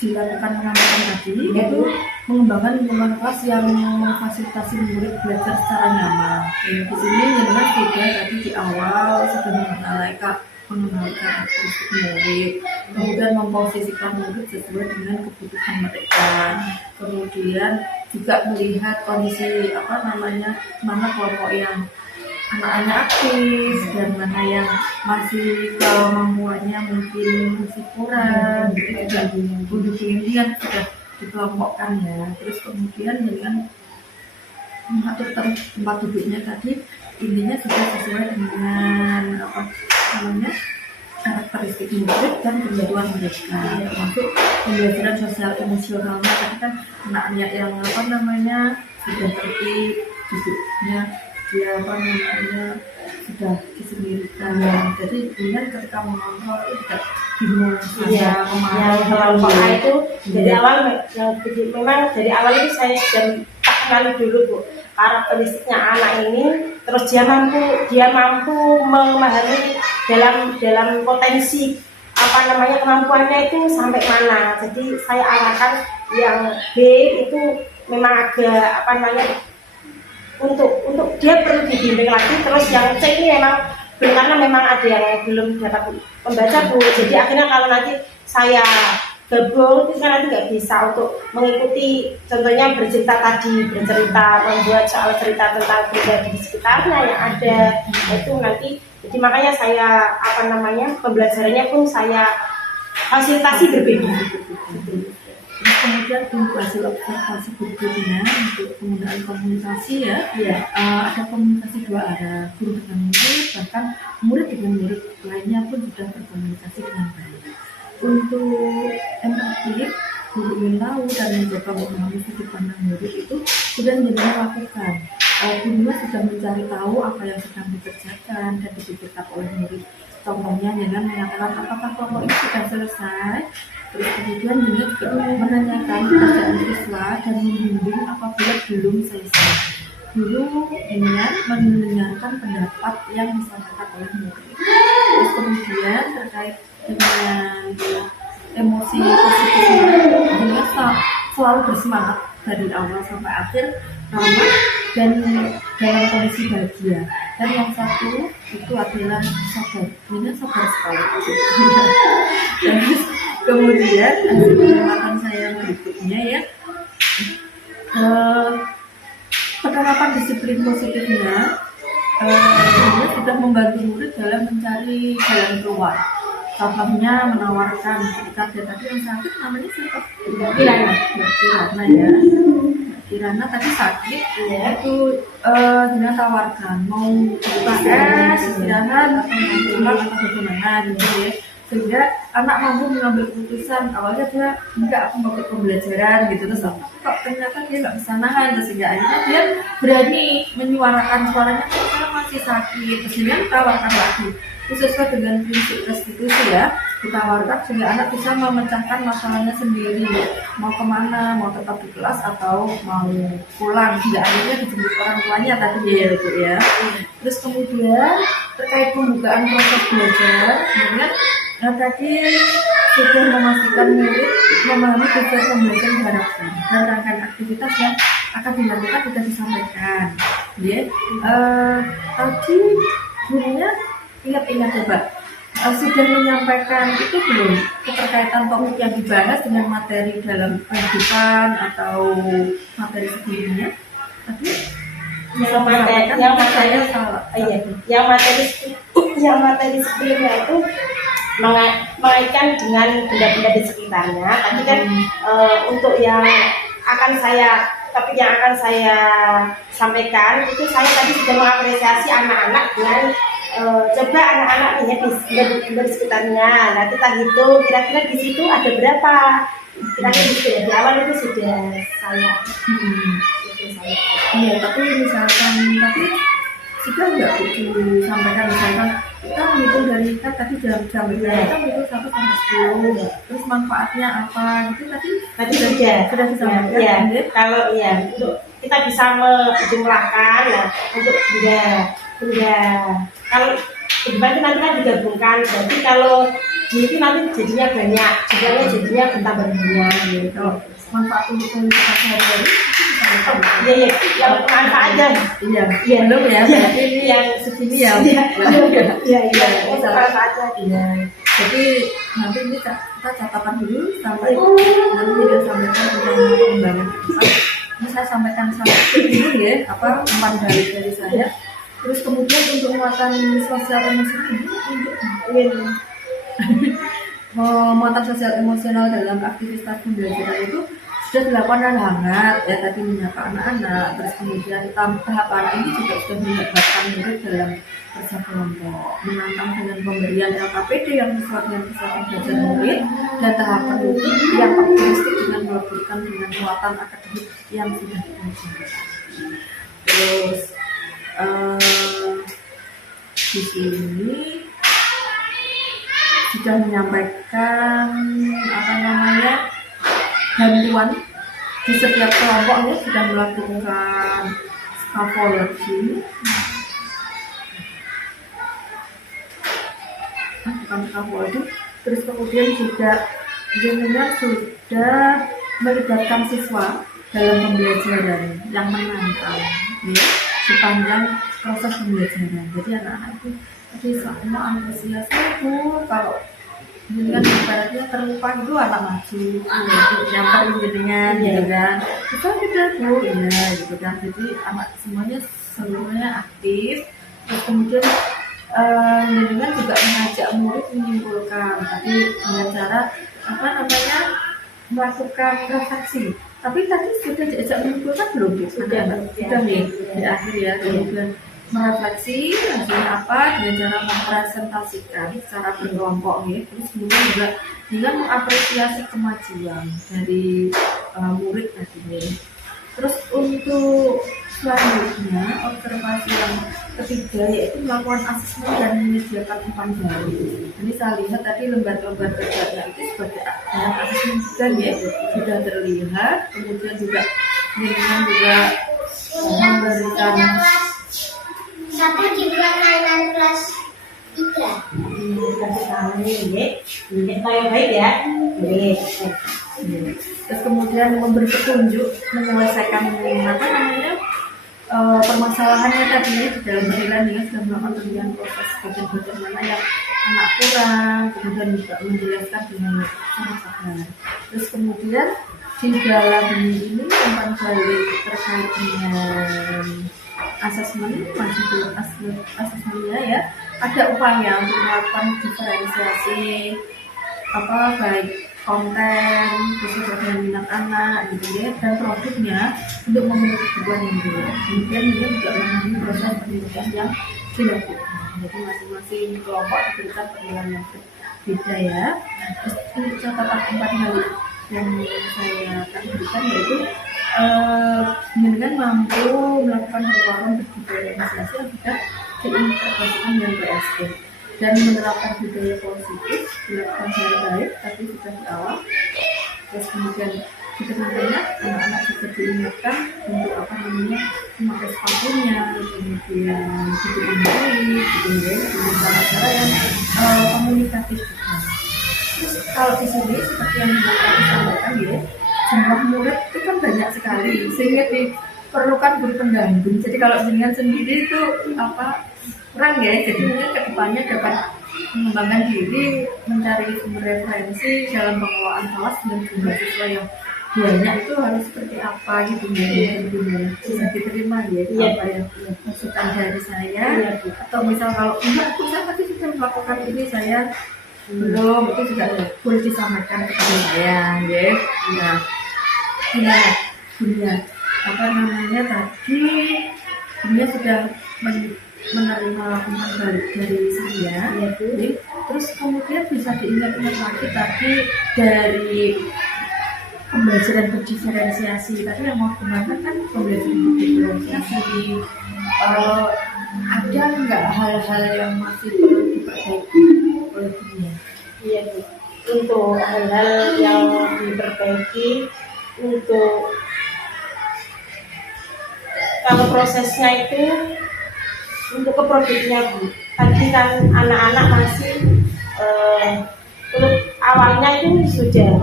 dilakukan pengamatan tadi yaitu mengembangkan lingkungan kelas yang memfasilitasi murid belajar secara nyaman. Di sini dengan juga tadi di awal sudah mengenalkan karakteristik murid, kemudian memposisikan murid sesuai dengan kebutuhan mereka, kemudian juga melihat kondisi mana kelompok yang anak-anak aktif dan mana yang masih kemampuannya mungkin masih kurang, dan untuk ini kan sudah dikelompokkan ya. Terus kemudian dengan mengatur tempat duduknya tadi intinya sudah sesuai dengan karakteristik murid dan kebutuhan mereka, termasuk pembelajaran sosial emosionalnya tadi kan anaknya yang sudah tertib duduknya, dia sudah disendirikan. Jadi kemudian ketika mengontrol itu tidak bingung. Yang kelompok A itu dari awal memang dari awal itu saya sudah tak kenali dulu, Bu, karakteristiknya anak ini, terus dia mampu memahami dalam potensi kemampuannya itu sampai mana. Jadi saya arahkan yang B itu memang agak untuk dia perlu dibimbing lagi. Terus yang C ini memang belum, karena memang ada yang belum dapat membaca, Bu. Jadi akhirnya kalau nanti saya gabung itu kan nanti nggak bisa untuk mengikuti, contohnya bercerita, membuat soal cerita tentang pribadi di sekitarnya yang ada itu nanti. Jadi makanya saya pembelajarannya pun saya fasilitasi berbeda. Terus kemudian untuk hasil observasi berikutnya untuk penggunaan komunikasi ada komunikasi dua arah, guru dengan murid, bahkan murid dengan murid lainnya pun sudah berkomunikasi dengan baik. Untuk empati, guru ingin tahu dan mencoba memahami sudut pandang murid itu sudah dilakukan. Gurunya sudah mencari tahu apa yang sedang dikerjakan dan dipikirkan oleh murid. Contohnya dengan mengatakan apakah kelompok ini sudah selesai. Terus kemudian dia juga menanyakan pekerjaan siswa dan membimbing apabila belum selesai. Guru dengan mendengarkan pendapat yang disampaikan oleh murid. Terus kemudian terkait dengan emosi positif, dia selalu bersemangat dari awal sampai akhir, ramah dan dalam kondisi bahagia. Dan yang satu itu adalah sabar. Ini sabar sekali. Terus kemudian hasil pengamatan saya berikutnya ya, penerapan disiplin positifnya dia sudah membantu murid dalam mencari jalan keluar. Contohnya menawarkan ketika ada tadi yang sakit namanya siapa? Kirana ya. Kirana tadi sakit ya, itu dia tawarkan mau buka es, istirahat atau mau pulang atau bagaimana gitu ya. Sehingga anak mampu mengambil keputusan. Awalnya dia enggak, aku mau ke pembelajaran gitu, terus kok ternyata dia nggak bisa nahan, terus sehingga akhirnya dia berani menyuarakan suaranya karena masih sakit. Terus dia ditawarkan lagi, itu sesuai dengan prinsip restitusi ya, ditawarkan sehingga anak bisa memecahkan masalahnya sendiri, mau kemana, mau tetap di kelas atau mau pulang, hingga akhirnya dijemput orang tuanya tadi ya Bu ya. Terus kemudian terkait pembukaan proses belajar, kemudian tadi sudah memastikan murid memahami tujuan pembelajaran diharapkan dan rangkaian aktivitas yang akan dilakukan sudah disampaikan. Ya, tadi gurunya ingat-ingat coba sudah menyampaikan itu belum keterkaitan topik yang dibahas dengan materi dalam kehidupan atau materi sebelumnya? Tadi yang materi sebelumnya itu mengaitkan dengan benda-benda di sekitarnya. Tadi kan untuk yang akan saya sampaikan itu, saya tadi sudah mengapresiasi anak-anak dengan coba anak-anak lihat di sekitarnya. Nah kita hitung kira-kira di situ ada berapa. Kira-kira di awal itu sudah saya. Iya, tapi misalkan sudah nggak disampaikan, misalkan kita menghitung dari kita tadi jam kita menghitung 1 sampai 10, terus manfaatnya apa gitu tadi sudah disampaikan ya. Ya. Kalau untuk kita bisa menjumlahkan, nah untuk benda kalau beban itu nanti kan digabungkan, berarti kalau itu nanti jadinya banyak, jadinya bertambah banyak gitu. Manfaat untuk kehidupan sehari-hari Iya, yang manfaat aja. Iya, belum ya. Berarti ini yang segini ya. Iya, manfaat aja. Iya. Jadi nanti ini kita catatan dulu sampai nanti kita sampaikan tentang pengembangan kehidupan. Ini saya sampaikan sampai dulu ya, umpan dari saya. Terus kemudian untuk muatan sosial emosional muatan sosial emosional dalam aktivitas pembelajaran itu sudah dilakukan dengan hangat ya, tadi menyapa anak-anak. Terus kemudian tahap anak ini juga sudah melibatkan murid dalam kerja kelompok, menantang dengan pemberian LKPD yang sesuai dengan kesehatan belajar murid, dan tahap penutup yang optimistik dengan melakukan dengan muatan akademik yang sudah dipelajari. Terus di sini sudah menyampaikan bantuan di setiap kelompoknya, sudah melakukan scaffolding, terus kemudian juga sudah melibatkan siswa dalam pembelajaran yang menantang ya, sepanjang proses pembelajaran. Jadi anak-anak itu tadi semua antusias Bu, kalau dengan ibaratnya terlupa itu anak maju nyamperin jenengan gitu kan, kita Bu ya gitu kan. Jadi anak semuanya aktif. Terus kemudian jenengan juga mengajak murid menyimpulkan tadi dengan cara melakukan refleksi. Tapi tadi sudah diajak menyimpulkan belum Bu? Sudah nih di akhir ya. Kemudian merefleksi hasilnya apa dengan cara mempresentasikan secara berkelompok nih. Terus kemudian juga dengan mengapresiasi kemajuan dari murid tadi nih. Terus untuk selanjutnya observasi yang ketiga yaitu melakukan asesmen dan menyediakan umpan baru. Ini saya lihat tadi lembar-lembar kerjanya itu sebagai asesmen juga ya, sudah terlihat. Kemudian juga dengan juga memberikan satu jumlah mainan kelas 3. Ini baik ya. Terus kemudian memberi petunjuk menyelesaikan permasalahannya tadi di dalam penilaian dia sudah melakukan penilaian proses bagian-bagian mana yang anak kurang, kemudian juga menjelaskan dengan sangat sabar. Terus kemudian di dalam ini umpan balik terkait dengan asesmen, masih belum asesmennya ya, ada upaya untuk melakukan diferensiasi baik konten sesuai dengan minat anak gitu ya, dan produknya untuk memenuhi kebutuhan yang beda. Kemudian dia juga memenuhi proses pendidikan yang dilakukan. Jadi masing-masing kelompok diberikan penilaian yang berbeda ya. Terus untuk catatan 4 hal yang saya akan berikan yaitu dengan mampu melakukan pengeluaran berdiferensiasi yang tidak diintegrasikan dengan BSD dan menerapkan budaya positif dilakukan secara baik tapi sudah di awal. Terus kemudian juga nantinya anak-anak juga diingatkan untuk memakai sepatunya, kemudian hidup yang baik gitu ya, dengan cara-cara yang komunikatif juga. Terus kalau di sini seperti yang tadi sampaikan ya, jumlah murid itu kan banyak sekali sehingga diperlukan guru pendamping. Jadi kalau dengan sendiri itu kurang ya, jadi mungkin kedepannya dapat mengembangkan diri, mencari sumber referensi dalam pengelolaan kelas dan jumlah siswa yang banyak itu harus seperti apa gitu ya, bisa diterima ya apa yang masukan dari saya atau misal kalau enggak saya tadi sudah melakukan ini saya belum, itu juga boleh disampaikan kepada saya ya. Nah, dunia tadi dunia sudah menerima umpan balik dari saya jadi, terus kemudian bisa diingat-ingat lagi tadi dari pembelajaran berdiferensiasi tadi yang mau kemana kan pembelajaran berdiferensiasi ada nggak hal-hal yang masih perlu diperbaiki oleh dunia? Iya Bu, untuk hal-hal yang diperbaiki untuk kalau prosesnya itu untuk ke produknya Bu, tadi kan anak-anak masih untuk awalnya itu sudah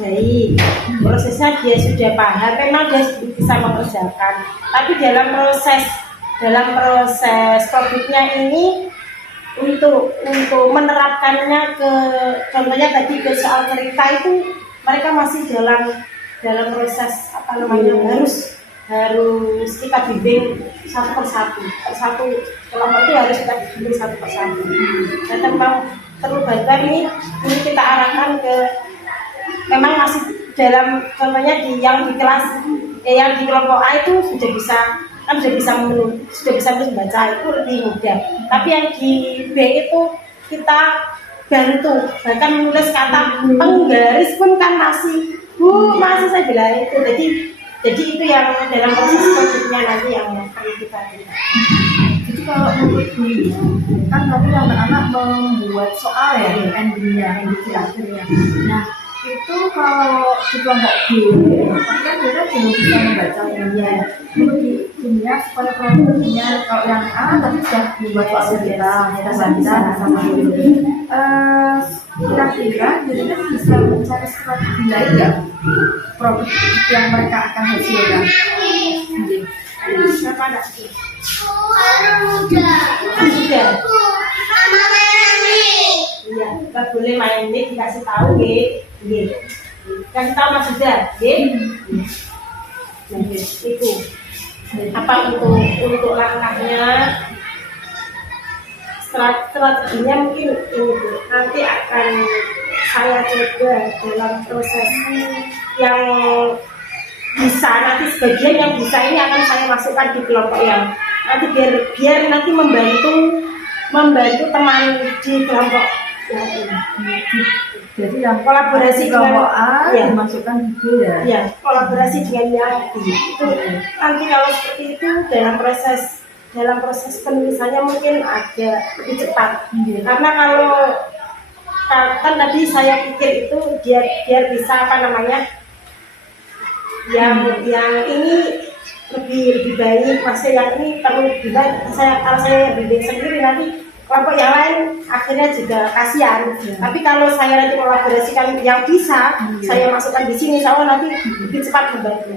baik, prosesnya dia sudah paham, memang dia bisa mengerjakan, tapi dalam proses produknya ini untuk menerapkannya ke contohnya tadi ke soal cerita itu mereka masih dalam proses harus kita bimbing satu persatu kelompok itu harus kita bimbing satu persatu. Dan tentang perubahan ini kita arahkan ke memang masih dalam contohnya yang di kelas yang di kelompok A itu sudah bisa membaca itu lebih mudah, tapi yang di B itu kita bantu bahkan menulis kata penggaris pun kan masih saya bilang itu jadi itu yang dalam proses produknya nanti yang perlu kita lihat. Jadi kalau menurut dunia kan tadi anak-anak membuat soal ya endingnya di akhirnya. Nah itu kalau di kelompok B kan mereka belum bisa membaca dunia. Menurut dunia supaya produknya kalau yang A tadi sudah dibuat soal kita baca sama dulu. Kira-kira jadi bisa mencari strategi lain nggak produk yang mereka akan hasilkan? Siapa anak sih? Sudah. Iya, kita boleh main ini dikasih tahu gitu. Kasih tahu Mas Sudah, gitu. Nah, itu apa untuk langkahnya, strateginya mungkin itu nanti akan saya coba dalam proses yang bisa nanti sebagian yang bisa ini akan saya masukkan di kelompok yang nanti biar nanti membantu teman di kelompok yang ini. Jadi yang kolaborasi kelompok A ya, dimasukkan di B ya. Ya, kolaborasi dengan yang B. Itu nanti kalau seperti itu dalam proses penulisannya mungkin agak lebih cepat. Karena kalau kan tadi saya pikir itu biar bisa yang ini lebih baik, masih yang ini perlu lebih baik. Kalau saya bimbing sendiri nanti kelompok yang lain akhirnya juga kasihan. Tapi kalau saya nanti kolaborasikan yang bisa, saya masukkan di sini, saya nanti lebih cepat membantu.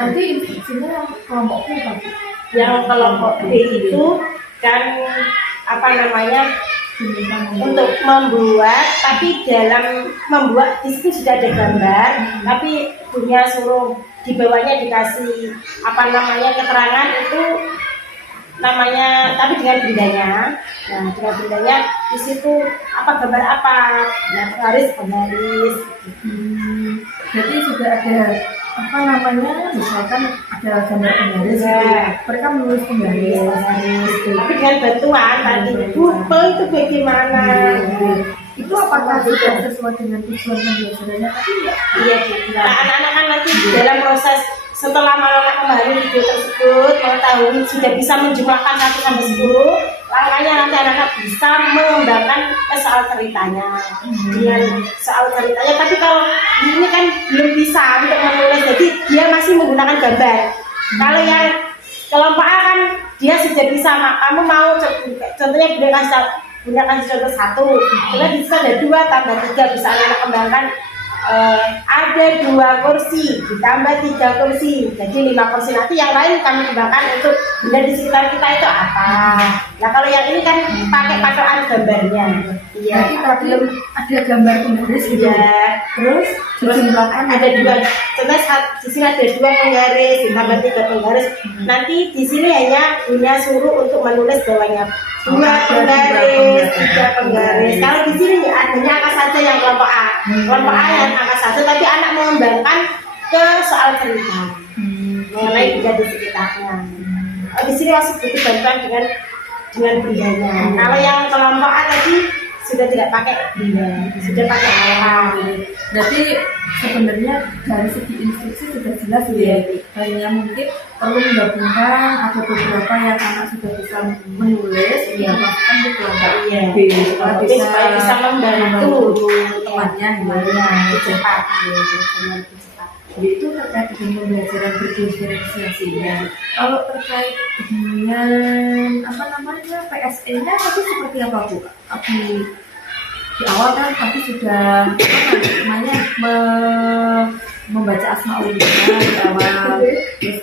Nanti instruksinya kelompoknya apa? Yang kelompok B itu kan apa namanya untuk membuat, tapi dalam membuat di situ sudah ada gambar, tapi punya suruh di bawahnya dikasih apa namanya keterangan itu namanya, tapi dengan bendanya. Nah, dengan bendanya di situ apa gambar apa, nah penggaris. Jadi sudah ada apa namanya, misalkan ada gambar penggaris, mereka menulis penggaris. Tapi dengan bantuan tadi Google itu bagaimana? Itu apakah sudah sesuai dengan tujuan pembelajarannya? Tapi Iya, nah, anak-anak kan nanti dalam proses setelah memahami video tersebut, mengetahui sudah bisa menjumlahkan 1 sampai 10, langkahnya nanti anak-anak bisa mengembangkan ke soal ceritanya. Dengan soal ceritanya, tapi kalau ini kan belum bisa untuk menulis, jadi dia masih menggunakan gambar. Kalau yang kelompok A kan dia sudah bisa, kamu mau contohnya gunakan contoh 1, karena di situ ada 2 tambah 3, bisa anak-anak kembangkan. Ada 2 kursi ditambah 3 kursi, jadi 5 kursi. Nanti yang lain kami kembangkan untuk benda di sekitar kita itu apa. Nah kalau yang ini kan pakai patokan gambarnya. Iya. nanti belum ada gambar penggaris gitu. Iya. Terus dijumlahkan ada 2. Contoh di sini ada 2 penggaris ditambah 3 penggaris. Nanti di sini hanya punya suruh untuk menulis bawahnya 2 penggaris, 3 penggaris. Kalau di sini adanya angka saja yang kelompok A. Kelompok A yang angka 1, tapi anak mengembangkan ke soal cerita mengenai benda di sekitarnya. Di sini masih butuh bantuan dengan bendanya. Kalau yang kelompok A tadi sudah tidak pakai benda, sudah pakai halaman. Berarti sebenarnya dari segi instruksi sudah jelas ya. Hanya mungkin perlu menggabungkan ada beberapa yang anak sudah bisa menulis, masukkan ke kelompok B supaya bisa membantu temannya cepat. Jadi itu terkait dengan pembelajaran berdiferensiasinya. Kalau terkait dengan apa namanya PSE-nya tapi seperti apa Bu? Di awal kan tadi sudah namanya membaca Asmaul Husna di awal, terus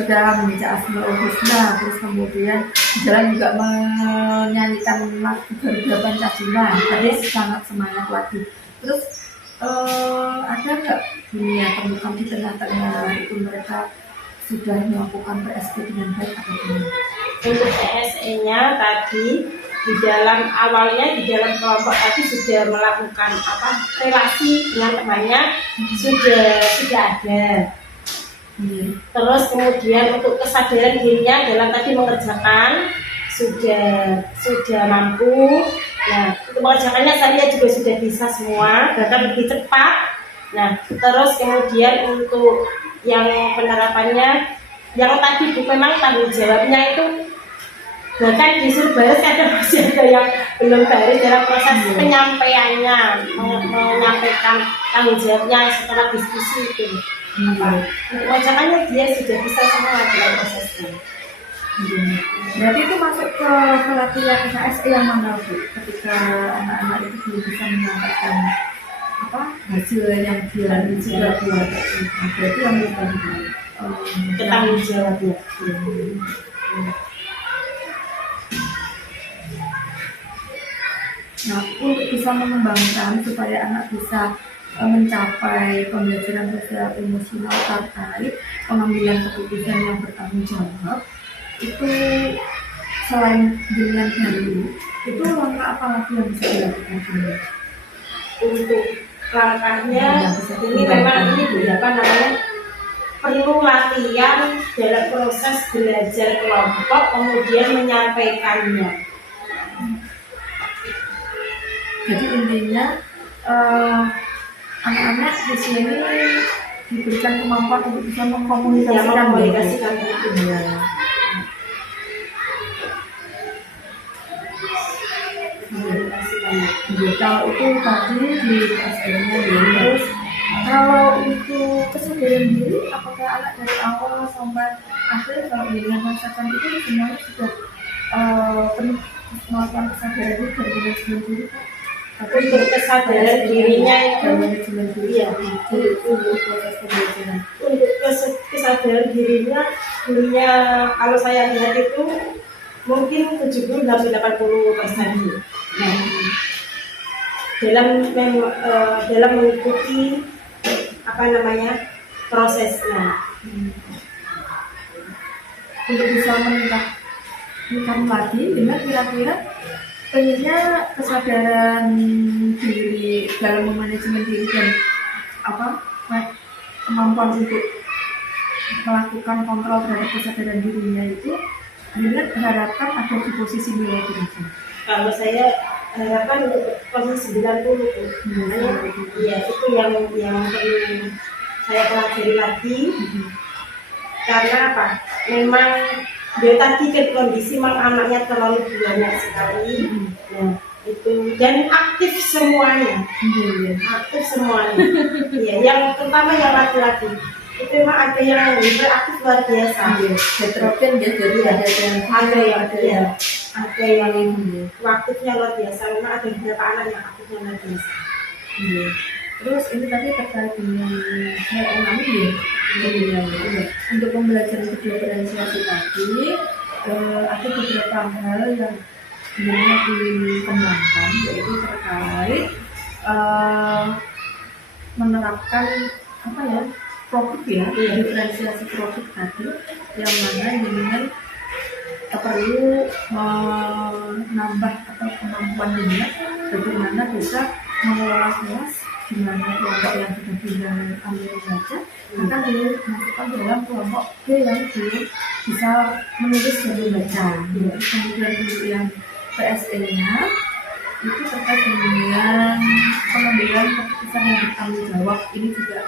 sudah membaca Asmaul Husna, terus kemudian di jalan juga menyanyikan lagu Garuda Pancasila. Tadi sangat semangat lagi. Terus ada nggak dunia temukan di tengah-tengah itu mereka sudah melakukan PSP dengan baik atau tidak? Untuk PSE-nya tadi di dalam awalnya di dalam kelompok tadi sudah melakukan relasi dengan temannya sudah ada. Terus kemudian untuk kesadaran dirinya dalam tadi mengerjakan sudah mampu. Nah untuk mengerjakannya saya juga sudah bisa semua, bahkan lebih cepat. Nah terus kemudian untuk yang penerapannya yang tadi memang tanggung jawabnya itu bahkan disuruh baris, kadang masih ada yang belum baris dalam proses penyampaiannya, menyampaikan tanggung jawabnya setelah diskusi itu. Untuk wacananya dia sudah bisa semua dalam prosesnya. Berarti itu masuk ke pelatihan KSE yang mana Bu? Ketika anak-anak itu belum bisa menyampaikan hasil yang dia sudah buat, berarti yang bukan Tanggung jawabnya. Nah, untuk bisa mengembangkan supaya anak bisa mencapai pembelajaran sosial emosional terkait pengambilan keputusan yang bertanggung jawab, itu selain dengan dulu, itu langkah apa lagi yang bisa dilakukan? Untuk langkahnya ini memang perlu latihan dalam proses belajar kelompok, kemudian menyampaikannya. Jadi intinya anak-anak di sini diberikan kemampuan untuk bisa mengkomunikasikan itu. Kalau itu tadi di SDM-nya terus kalau itu kesadaran diri, apakah anak dari awal sampai akhirnya kalau dengan rasakan itu semuanya sudah penuh kemampuan kesadaran itu dari manajemen diri Pak. Tapi Untuk kesadaran dirinya itu, dari manajemen diri iya, untuk proses pembelajaran. untuk kesadaran dirinya dulunya kalau saya lihat itu mungkin 70-80%. Nah, dalam mengikuti apa namanya prosesnya. Untuk bisa meningkatkan lagi dengan kira-kira pengennya kesadaran diri dalam memanajemen diri dan kemampuan untuk melakukan kontrol terhadap kesadaran dirinya itu dengan harapkan ada di posisi nilai diri. Kalau saya harapkan untuk posisi 90 tuh. Iya, itu yang perlu saya pelajari lagi. Karena apa? Memang dia tadi kan kondisi memang anaknya terlalu banyak sekali. Nah, itu dan aktif semuanya. Aktif semuanya. Iya, yang terutama yang laki-laki. Itu memang ada yang hiperaktif luar biasa. Heterogen ya, jadi ada yang aktifnya luar biasa. Memang ada beberapa anak yang aktifnya luar biasa. Iya. Terus ini tadi terkait dengan HLM ya, untuk pembelajaran diferensiasi tadi ada beberapa hal yang sebenarnya dikembangkan, yaitu terkait menerapkan produk ya, diferensiasi produk tadi, yang mana dengan perlu menambah atau kemampuan dunia bagaimana bisa mengelola kelas, gimana kelompok yang sudah bisa ambil baca akan dimasukkan dalam kelompok B yang belum bisa menulis dan membaca. Kemudian untuk yang PSE-nya itu terkait dengan pengambilan keputusan yang bertanggung jawab, ini juga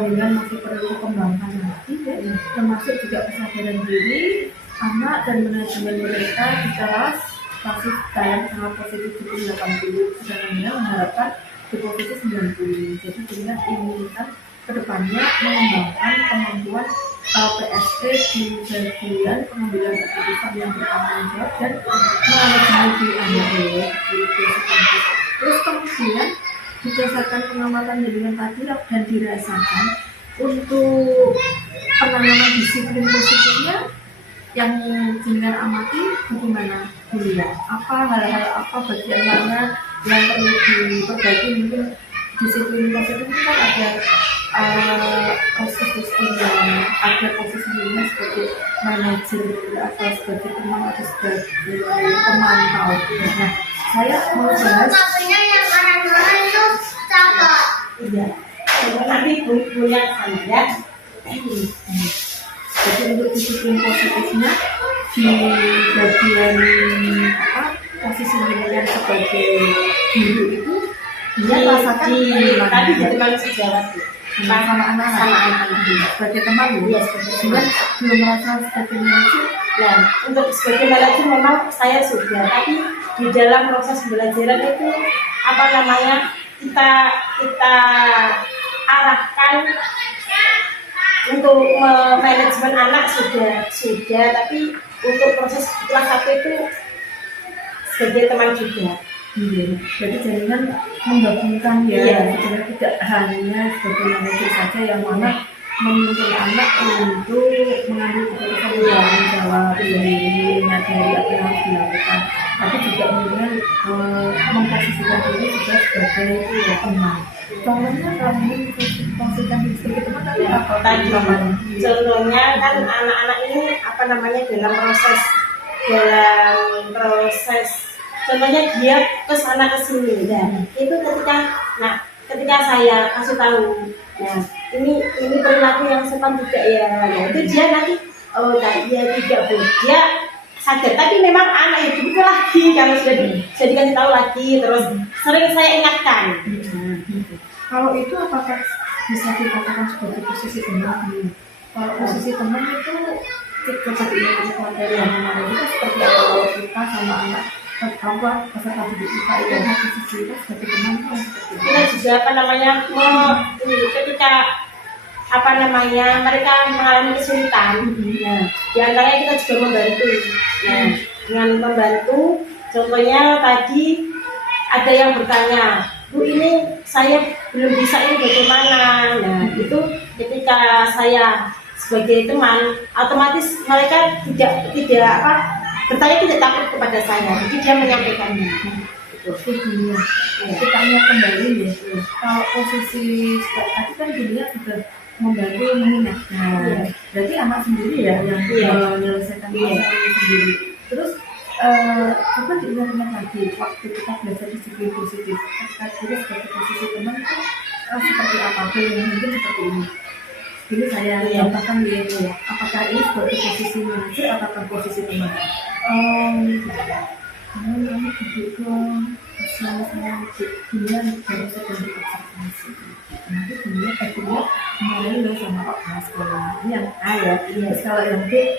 dengan masih perlu kembangkan lagi ya, termasuk juga kesadaran diri anak dan manajemen mereka di kelas masih dalam sangat positif 80, sedangkan mengharapkan di posisi 90. Jadi dengan inginkan kedepannya mengembangkan kemampuan PSP di bagian pengambilan keputusan yang bertanggung jawab dan manajemen di anak. Terus kemudian berdasarkan pengamatan dengan tadi dan dirasakan untuk penanaman disiplin positifnya yang dengan amati bagaimana dilihat apa hal-hal apa bagian mana yang perlu diperbaiki. Mungkin disiplin positif itu kan ada proses yang ada posisinya sebagai manajer atau sebagai teman atau sebagai pemantau. Nah, saya mau bahas Iya. Nanti punya saya. Jadi untuk disiplin positifnya di bagian posisi yang sebagai guru itu dia rasakan tadi dari manusia Jawa sama anak-anak sebagai teman ya, sehingga belum merasa sebagai manajer. Nah, untuk sebagai manajer memang saya sudah, tapi di dalam proses pembelajaran itu apa namanya kita arahkan untuk manajemen anak sudah, tapi untuk proses kelas 1 itu sebagai teman juga. Jadi jaringan menggabungkan ya, Iya. jadi tidak hanya sebagai manajer saja yang mana menuntut anak untuk mengambil keputusan yang jawab dari materi apa yang harus dilakukan, tapi juga kemudian memposisikan diri juga sebagai teman. Contohnya kalau ingin memposisikan diri sebagai teman tadi apa? Tadi contohnya kan anak-anak ini apa namanya dalam proses contohnya dia ke sana ke sini, dan itu ketika saya kasih tahu, nah ini perilaku yang sopan tidak ya, nah itu dia nanti dia tidak boleh, dia sadar, tapi memang anak itu lagi kalau sudah dikasih tahu lagi terus sering saya ingatkan. Kalau itu apakah bisa dikatakan sebagai posisi teman? Kalau posisi teman itu ketika materi yang mana itu seperti apa kalau kita sama anak peserta didik kita itu posisi kita sebagai teman itu seperti Kita juga apa namanya ketika apa namanya, mereka mengalami kesulitan. Nah, di antaranya kita juga membantu. Nah, dengan membantu, contohnya tadi ada yang bertanya, Bu, ini saya belum bisa, ini bagaimana? Nah, itu ketika saya sebagai teman, otomatis mereka tidak apa, bertanya tidak takut kepada saya, jadi dia menyampaikannya. Itu dunia. Kita lihat kembali ya. Kalau posisi tadi kan dunia sudah membantu mengingatkan. Berarti anak sendiri ya yang menyelesaikan masalah sendiri. Terus coba diingat-ingat lagi waktu kita belajar disiplin positif. Kita sebagai posisi teman itu seperti apa? Mungkin seperti ini. Ini saya contohkan ya. Apakah ini sebagai posisi manajer atau posisi teman? Kami juga bersama-sama dunia baru sedang diobservasi. Nanti dunia kemarin lo sama kepala sekolah. Ini yang A ya. Terus kalau yang B,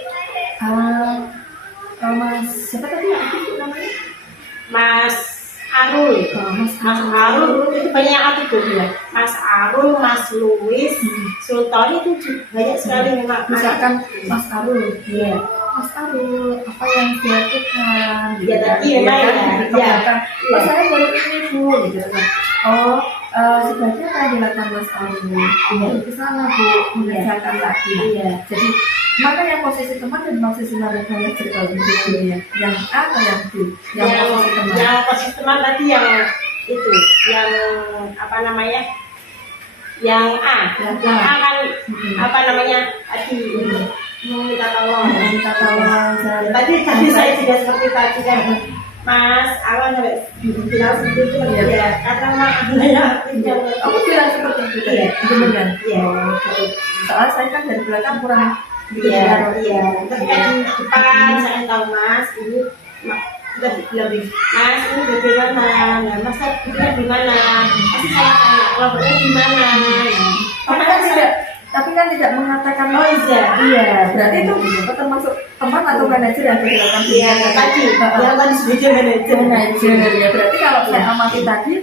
Mas siapa tadi yang itu namanya? Mas Arul. Mas Arul itu banyak atribut ya. Mas Arul, Mas Luis, Sultan itu banyak sekali memang. Misalkan Mas Arul, ya. Mas Arul, apa yang dilakukan? Ya, tadi memang ya. Oh, saya baru ini Bu, gitu kan. Oh, sebaiknya apa yang dilakukan Mas Arul? Ke sana Bu, mengerjakan lagi. Jadi, mana yang posisi teman dan posisi manajer kalau begitu ya? Yang A atau yang B? Yang posisi teman. Yang posisi teman tadi yang itu, yang apa namanya? Yang A. Yang A kan apa namanya? Tadi minta tolong. Tadi saya juga seperti tadi kan, Mas Awan bilang seperti itu ya, karena maknanya Aku bilang seperti itu ya, benar. Iya. Soalnya saya kan dari belakang kurang Iya. Tapi kan di depan saya tahu Mas ini lebih Mas ini bagaimana? Nah, Mas saya gimana? Pasti saya tanya, kalau berarti gimana? Tapi kan tidak mengatakan Oh iya. berarti itu termasuk teman atau manajer yang dilakukan Iya, tadi yang tadi sebagai manajer. ya. Berarti kalau saya amati tadi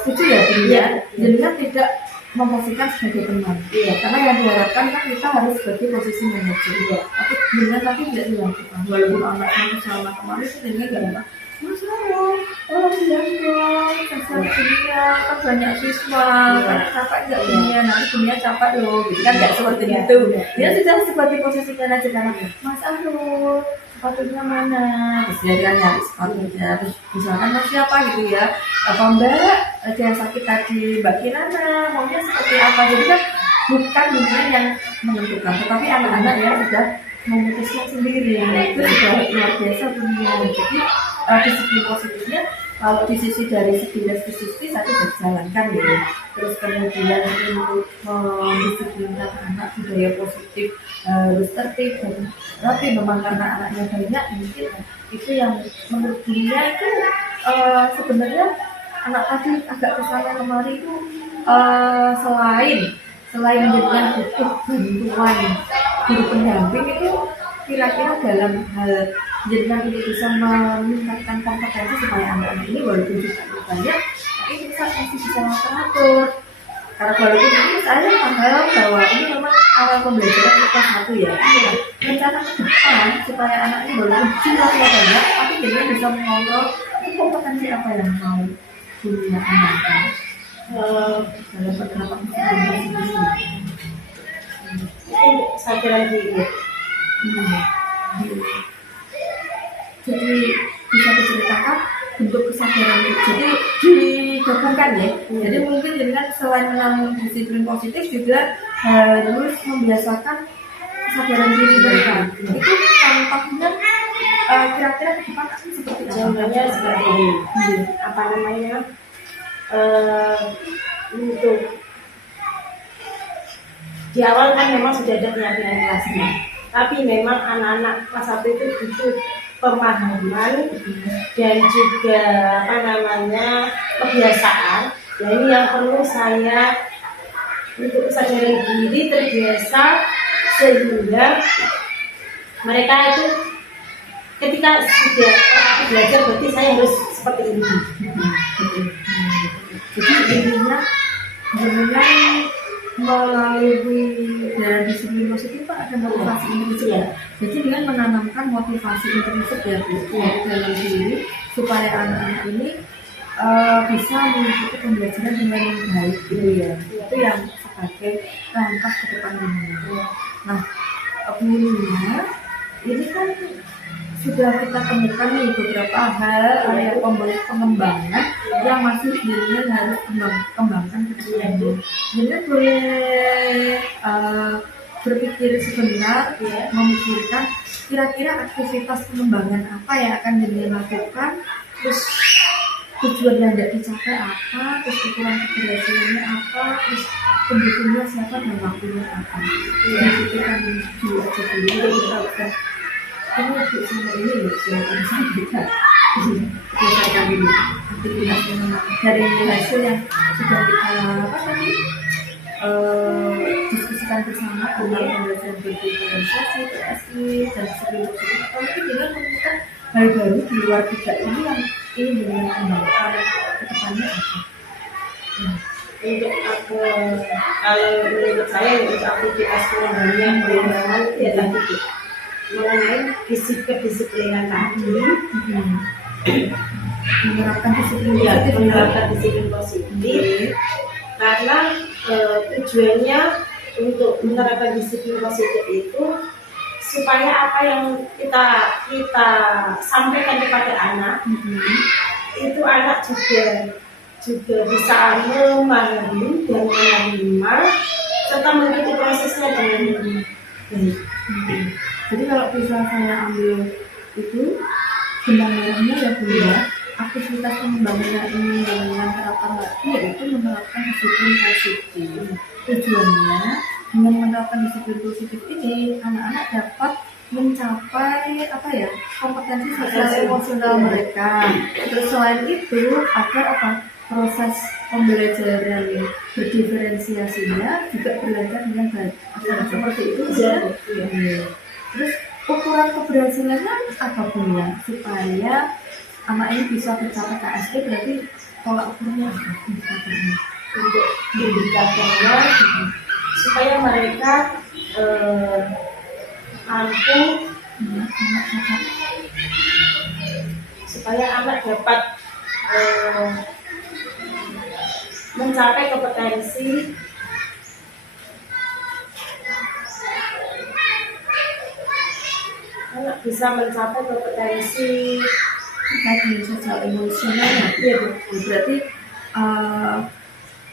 setuju ya Iya. jadinya tidak memposisikan sebagai teman. Iya. Karena yang diharapkan kan kita harus sebagai posisi manajer. Tapi jadinya tadi tidak dilakukan. Walaupun anak-anak sama kemarin itu jadinya gak ada. Mas Ramo, iya dong, dasar dunia kan banyak siswa, kan capek nggak dunia, nanti dunia capek loh, gitu kan nggak seperti itu. Dia sudah sebagai posisi manajer karena Mas Arul, sepatunya mana? Terus dia nyari sepatunya, terus misalkan Mas siapa gitu ya, apa Mbak, ada yang sakit tadi, Mbak Kirana, maunya seperti apa? Jadi kan bukan dunia yang menentukan, tetapi anak-anak ya sudah memutuskan sendiri, itu sudah luar biasa dunia. Jadi disiplin positifnya kalau di sisi dari segi restitusi satu berjalankan ya, terus kemudian untuk mendisiplinkan anak budaya positif harus tertib dan rapi, memang karena anaknya banyak mungkin itu yang menurut dunia itu sebenarnya anak tadi agak kesana kemari itu selain dengan butuh bantuan guru pendamping itu kira-kira dalam hal jadikan ini bisa meningkatkan kompetensi supaya anak-anak ini walaupun juga banyak tapi bisa masih bisa teratur. Karena walaupun ini saya paham bahwa ini memang awal pembelajaran kelas 1 ya, rencana ke depan supaya anak ini walaupun jumlahnya banyak tapi dia bisa mengontrol kompetensi apa yang mau dunia amalkan dalam penerapan disiplin. Kesadaran diri. Jadi bisa diceritakan bentuk kesadaran itu. Jadi digabungkan ya. Jadi mungkin dengan selain menanam disiplin positif juga harus membiasakan kesadaran diri mereka. Itu contohnya kira-kira ke depan seperti apa? Contohnya seperti ini. Apa namanya? Untuk di awal kan memang sudah ada penyampaian kelasnya, tapi memang anak-anak kelas 1 itu butuh pemahaman dan juga apa namanya kebiasaan. Nah, ini yang perlu saya untuk kesadaran diri terbiasa sehingga mereka itu ketika sudah belajar berarti saya harus seperti ini. Jadi intinya melalui dari disiplin positif Pak ada motivasi intrinsik ya. Jadi dengan menanamkan motivasi intrinsik ya Bu dari dalam diri supaya anak-anak ini bisa mengikuti pembelajaran dengan baik gitu ya. Itu yang sebagai langkah ke depan ini. Nah, kemudian ini kan sudah kita temukan nih beberapa hal area pengembangan yang masih dirinya harus kembangkan ke depannya. Jadi boleh berpikir sebentar ya, memikirkan kira-kira aktivitas pengembangan apa yang akan dirinya lakukan, terus tujuan yang tidak dicapai apa, terus ukuran keberhasilannya apa, terus pendukungnya siapa dan waktunya apa. Pikirkan dulu aja dulu, kita akan ini untuk semua ini loh, silakan sampaikan. Berdasarkan dulu aktivitas pengembangan dari hasil yang sudah kita apa tadi diskusikan bersama tentang pembelajaran berdifferensiasi, PSI, dan sebagainya. Atau mungkin dengan menemukan hal baru di luar tiga ini yang ingin dengan kembangkan ke depannya apa? Untuk aku, kalau menurut saya untuk aktivitas pengembangan ya tadi mengenai kedisiplinan tadi, Menerapkan disiplin ya positif menerapkan disiplin positif, karena tujuannya untuk menerapkan disiplin positif itu supaya apa yang kita sampaikan kepada anak itu anak juga bisa memahami dan menerima serta mengikuti prosesnya dengan baik. Jadi kalau bisa saya ambil itu benang merahnya ya Bu ya, aktivitas pengembangan ini dengan menerapkan lagi yaitu menerapkan disiplin positif. Tujuannya dengan menerapkan disiplin positif ini anak-anak dapat mencapai apa ya, kompetensi sosial emosional mereka. Terus selain itu agar apa, proses pembelajaran berdiferensiasinya juga berlanjut dengan baik. Seperti itu ya. Terus ukuran keberhasilannya apa pun ya, supaya anak ini bisa mencapai KSE berarti tolak ukurnya apa? Untuk indikatornya supaya mereka mampu supaya anak dapat mencapai kompetensi anak bisa mencapai kompetensi Tadi sosial emosionalnya. ya Berarti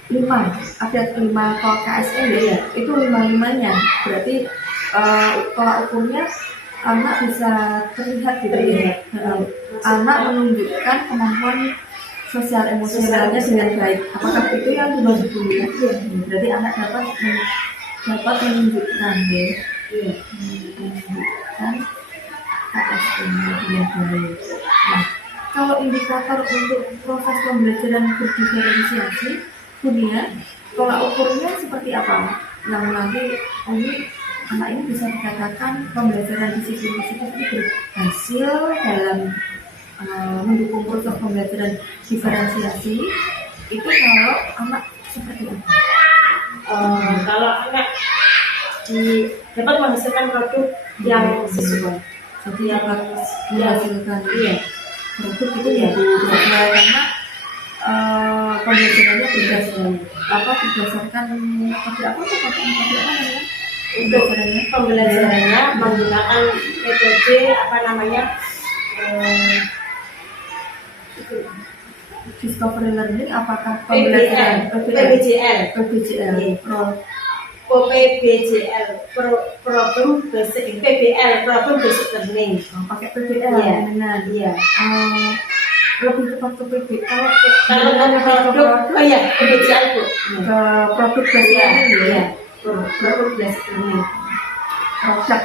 5 ada 5 kalau KSE ya, itu 5-5-nya berarti tolak ukurnya anak bisa terlihat gitu ya. Anak menunjukkan kemampuan sosial emosionalnya dengan baik. Apakah itu yang dimaksud Bu ya? Berarti anak dapat menunjukkan ya, menunjukkan KSE-nya dengan baik. Nah, kalau indikator untuk proses pembelajaran berdiferensiasi, dunia, tolak ukurnya seperti apa? Yang nanti ini anak ini bisa dikatakan pembelajaran disiplin positif itu berhasil dalam mendukung proses pembelajaran diferensiasi. Itu kalau anak seperti apa? Kalau anak dapat menghasilkan produk yang sesuai. Jadi yang menghasilkan Iya. produk itu ya sesuai, karena pembelajarannya berdasarkan metode apa tuh namanya? Untuk pembelajarannya menggunakan metode apa namanya discovery learning, apakah PBL, PBJL, problem basic learning. pakai PBL Iya. dengan Iya. lebih tepat ke PB. Kalau Produk, oh iya, PBJL Bu. ke produk basic Iya, learning iya. ya, Produk basic learning. produk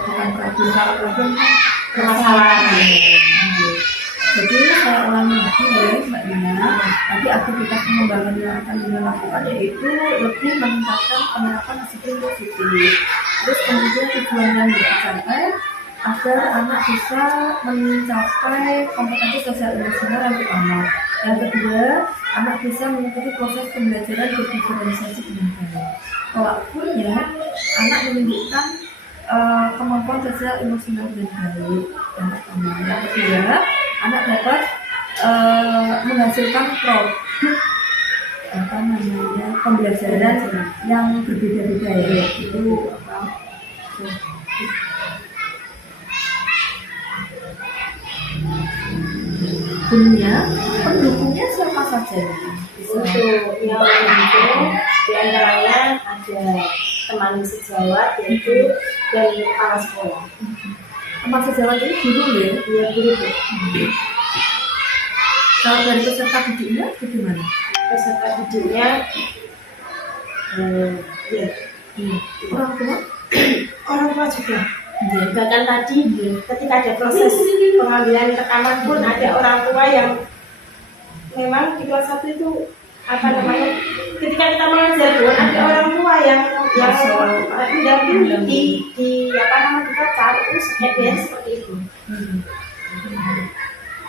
bukan problem. Kalau problem kan Permasalahan. Jadi saya ulangi lagi ya Mbak Dina, nanti aktivitas pengembangan yang akan dilakukan yaitu lebih meningkatkan penerapan disiplin positif. Terus kemudian tujuan yang dicapai agar anak bisa mencapai kompetensi sosial emosional yang utama. Yang kedua, anak bisa mengikuti proses pembelajaran berdifferensiasi dengan baik. Pelakunya, anak menunjukkan kemampuan sosial emosional dengan baik. Yang pertama. Yang kedua, anak dapat menghasilkan produk pembelajaran yang berbeda-beda ya. Itu pendukungnya siapa saja? Untuk yang mendukung diantaranya ada teman sejawat yaitu dari kepala sekolah. Teman sejawat ini guru ya? Dia guru. Kalau dari peserta didiknya bagaimana? Peserta didiknya ya, Orang tua? orang tua juga. Bahkan tadi ketika ada proses pengambilan rekaman pun ada orang tua yang memang di kelas 1 itu ketika kita mengajar pun ada orang tua yang mendampingi kita cari terus seperti itu.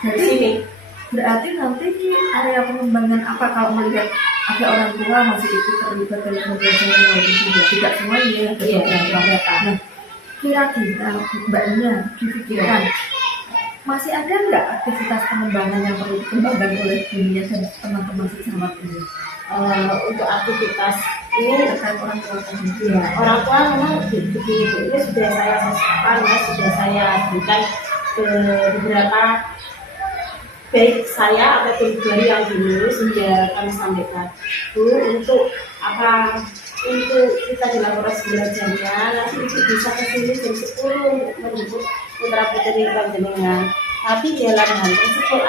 Dari sini Berarti nanti di area pengembangan apa kalau melihat ada orang tua masih ikut terlibat dalam pembelajaran walaupun tidak semuanya Nah, kira-kira mbaknya dipikirkan masih ada nggak aktivitas pengembangan yang perlu dikembangkan oleh dunia dan teman-teman sejawat ini? untuk aktivitas ini Terkait orang tua tadi. ya, orang tua memang begini Bu, ini sudah saya berikan ke beberapa baik saya ataupun dari yang dulu sudah kami sampaikan Bu, untuk kita dilaporkan belajarnya nanti itu bisa ke sini jam 10 menjemput putra putri panjenengan, tapi jalan hal tersebut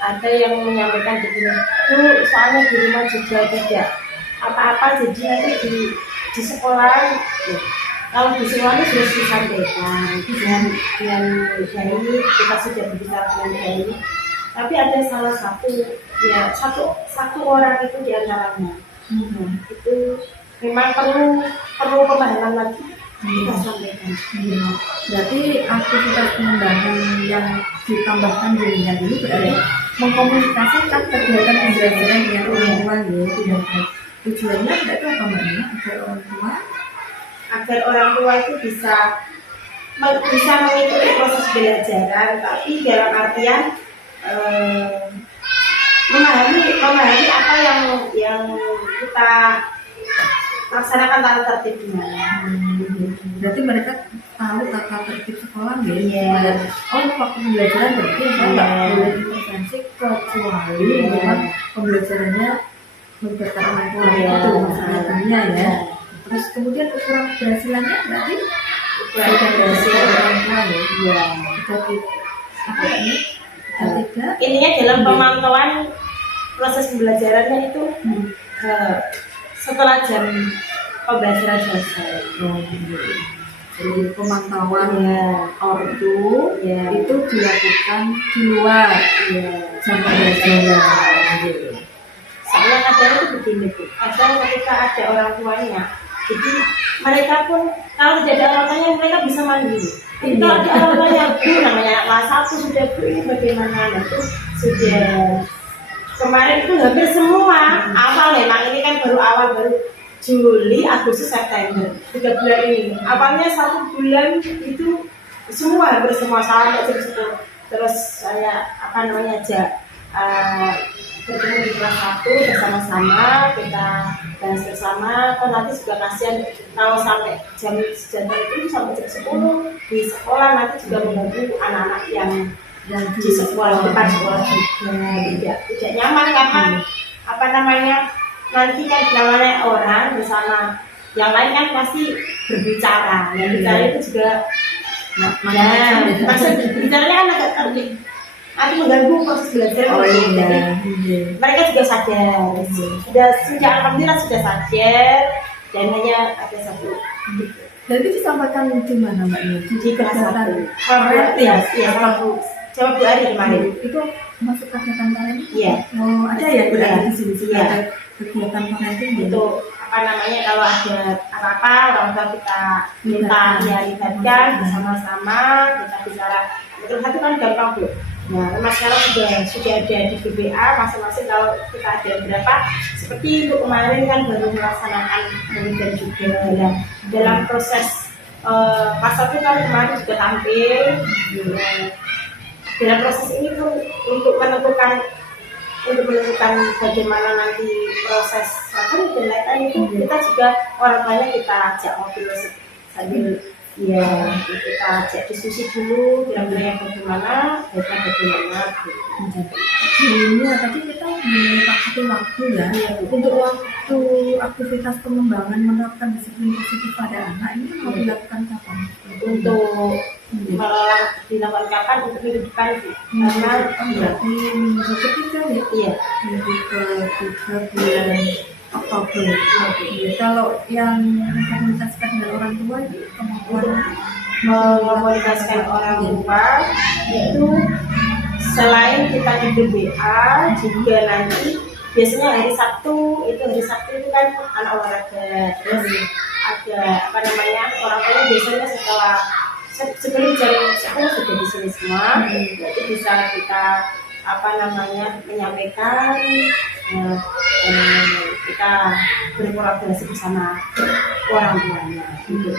ada yang menyampaikan begini Bu, soalnya di rumah juga tidak apa-apa jadi nanti di sekolah kalau di sekolah sudah disampaikan dengan Dani, kita sudah berbicara dengan Dani, tapi ada salah satu orang itu diantaranya itu memang perlu pemahaman lagi kita sampaikan. Berarti aktivitas pengembangan yang ditambahkan dirinya dulu berarti mengkomunikasikan kegiatan pembelajaran dengan orang tua ya. Tujuannya berarti apa mbaknya? Agar orang tua itu bisa mengikuti proses belajaran, tapi dalam artian memahami apa yang kita laksanakan tata tertib gimana. Berarti mereka tahu tata tertib sekolah ya. Iya. Oh, waktu pembelajaran berarti saya nggak boleh intervensi kecuali memang pembelajarannya melibatkan orang tua itu masalahnya ya. Terus kemudian ukuran keberhasilannya berarti Berhasil orang tua ya. Iya. Berarti apa ini? Ketiga. Intinya dalam pemantauan proses pembelajarannya itu setelah jam pembelajaran selesai. Jadi pemantauan Ya. ortu Ya. itu dilakukan di luar jam pembelajaran. Soalnya kadang itu begini Bu, kadang ketika ada orang tuanya, jadi mereka pun kalau tidak ada orang tuanya mereka bisa mandiri. Jadi kalau ada orang tuanya Bu, namanya anak kelas 1 sudah Bu, ini bagaimana? Nah, itu sudah kemarin itu hampir semua awal, memang ini kan baru Juli, Agustus, September 3 bulan ini. Awalnya 1 bulan itu hampir semua sampai jam 10. Terus saya bertemu di kelas 1 bersama-sama, kita bahas bersama. Kan nanti juga kasihan kalau sampai jam sejajar itu sampai jam 10 di sekolah, nanti juga mengganggu anak-anak yang di sekolah, depan sekolah juga tidak nyaman karena nanti kan namanya orang bersama yang lain kan pasti berbicara, yang bicara itu juga maksud bicaranya kan agak terdik, nanti mengganggu proses belajar. Jadi mereka juga sadar, sudah sejak alhamdulillah sudah sadar, dan hanya ada satu. Jadi disampaikan di mana mbaknya? Di kelas 1. Iya, jawab 2 hari kemarin. Itu masuk kegiatan parenting? Iya. Oh, ada ya berarti di sini Iya. ada kegiatan parenting ya? Itu kalau ada apa-apa orang tua kita minta libatkan bersama-sama, kita bicara. Terus satu kan gampang Bu. Nah, Mas sekarang sudah ada di BPA masing-masing. Kalau kita ada berapa, seperti untuk kemarin kan baru melaksanakan penelitian juga. Ya, dalam proses pasar itu kan kemarin juga tampil. Dalam proses ini pun untuk menentukan bagaimana nanti proses dan lain-lain itu kita juga orang banyak kita ajak ngobrol sambil ya kita ajak diskusi dulu kira-kira bagaimana Ini ya, tadi kita menyepakati waktu ya. Untuk waktu aktivitas pengembangan menerapkan disiplin positif pada anak ini mau dilakukan kapan? untuk dilakukan kapan untuk minggu depan sih karena Berarti minggu ketiga ya? iya Minggu ketiga bulan Oktober. Kalau yang komunikasikan dengan orang tua itu kemampuan mengkomunikasikan orang tua itu selain kita di BBA juga nanti biasanya hari Sabtu itu kan anak olahraga terus ada apa namanya orang tua biasanya setelah sebelum jam 10 sudah di sini semua jadi bisa kita apa namanya menyampaikan kita berkolaborasi bersama orang tuanya gitu.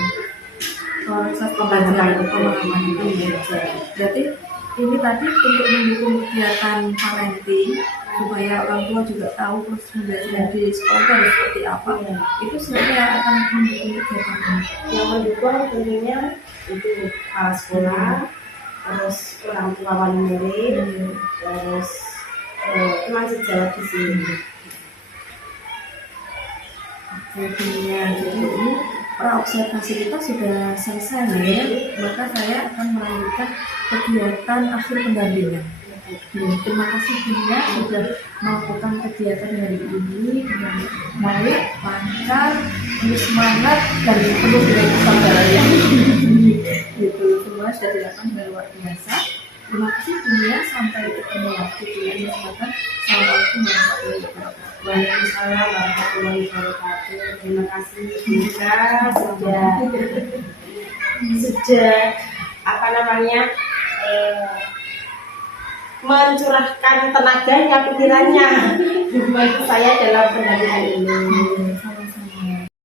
proses pembelajaran pemahaman itu ya. Berarti ini tadi untuk mendukung kegiatan parenting supaya orang tua juga tahu proses pembelajaran di sekolah itu harus seperti apa. Itu sebenarnya akan mendukung kegiatan ini. Yang mendukung tentunya itu kepala sekolah, terus orang tua wali murid, terus teman sejawat di sini. Jadi ini observasi kita sudah selesai ya, maka saya akan melanjutkan kegiatan akhir pendampingan. Terima kasih Buya sudah melakukan kegiatan hari ini dengan baik, lancar, penuh semangat dan penuh dengan kesabaran. Gitu, semua sudah dilakukan dengan luar biasa. Terima kasih Buya, sampai ketemu lagi di lain kesempatan. Assalamualaikum warahmatullahi wabarakatuh. Waalaikumsalam warahmatullahi wabarakatuh. Terima kasih juga sudah apa namanya mencurahkan tenaganya, pikirannya membantu saya dalam pendampingan ini.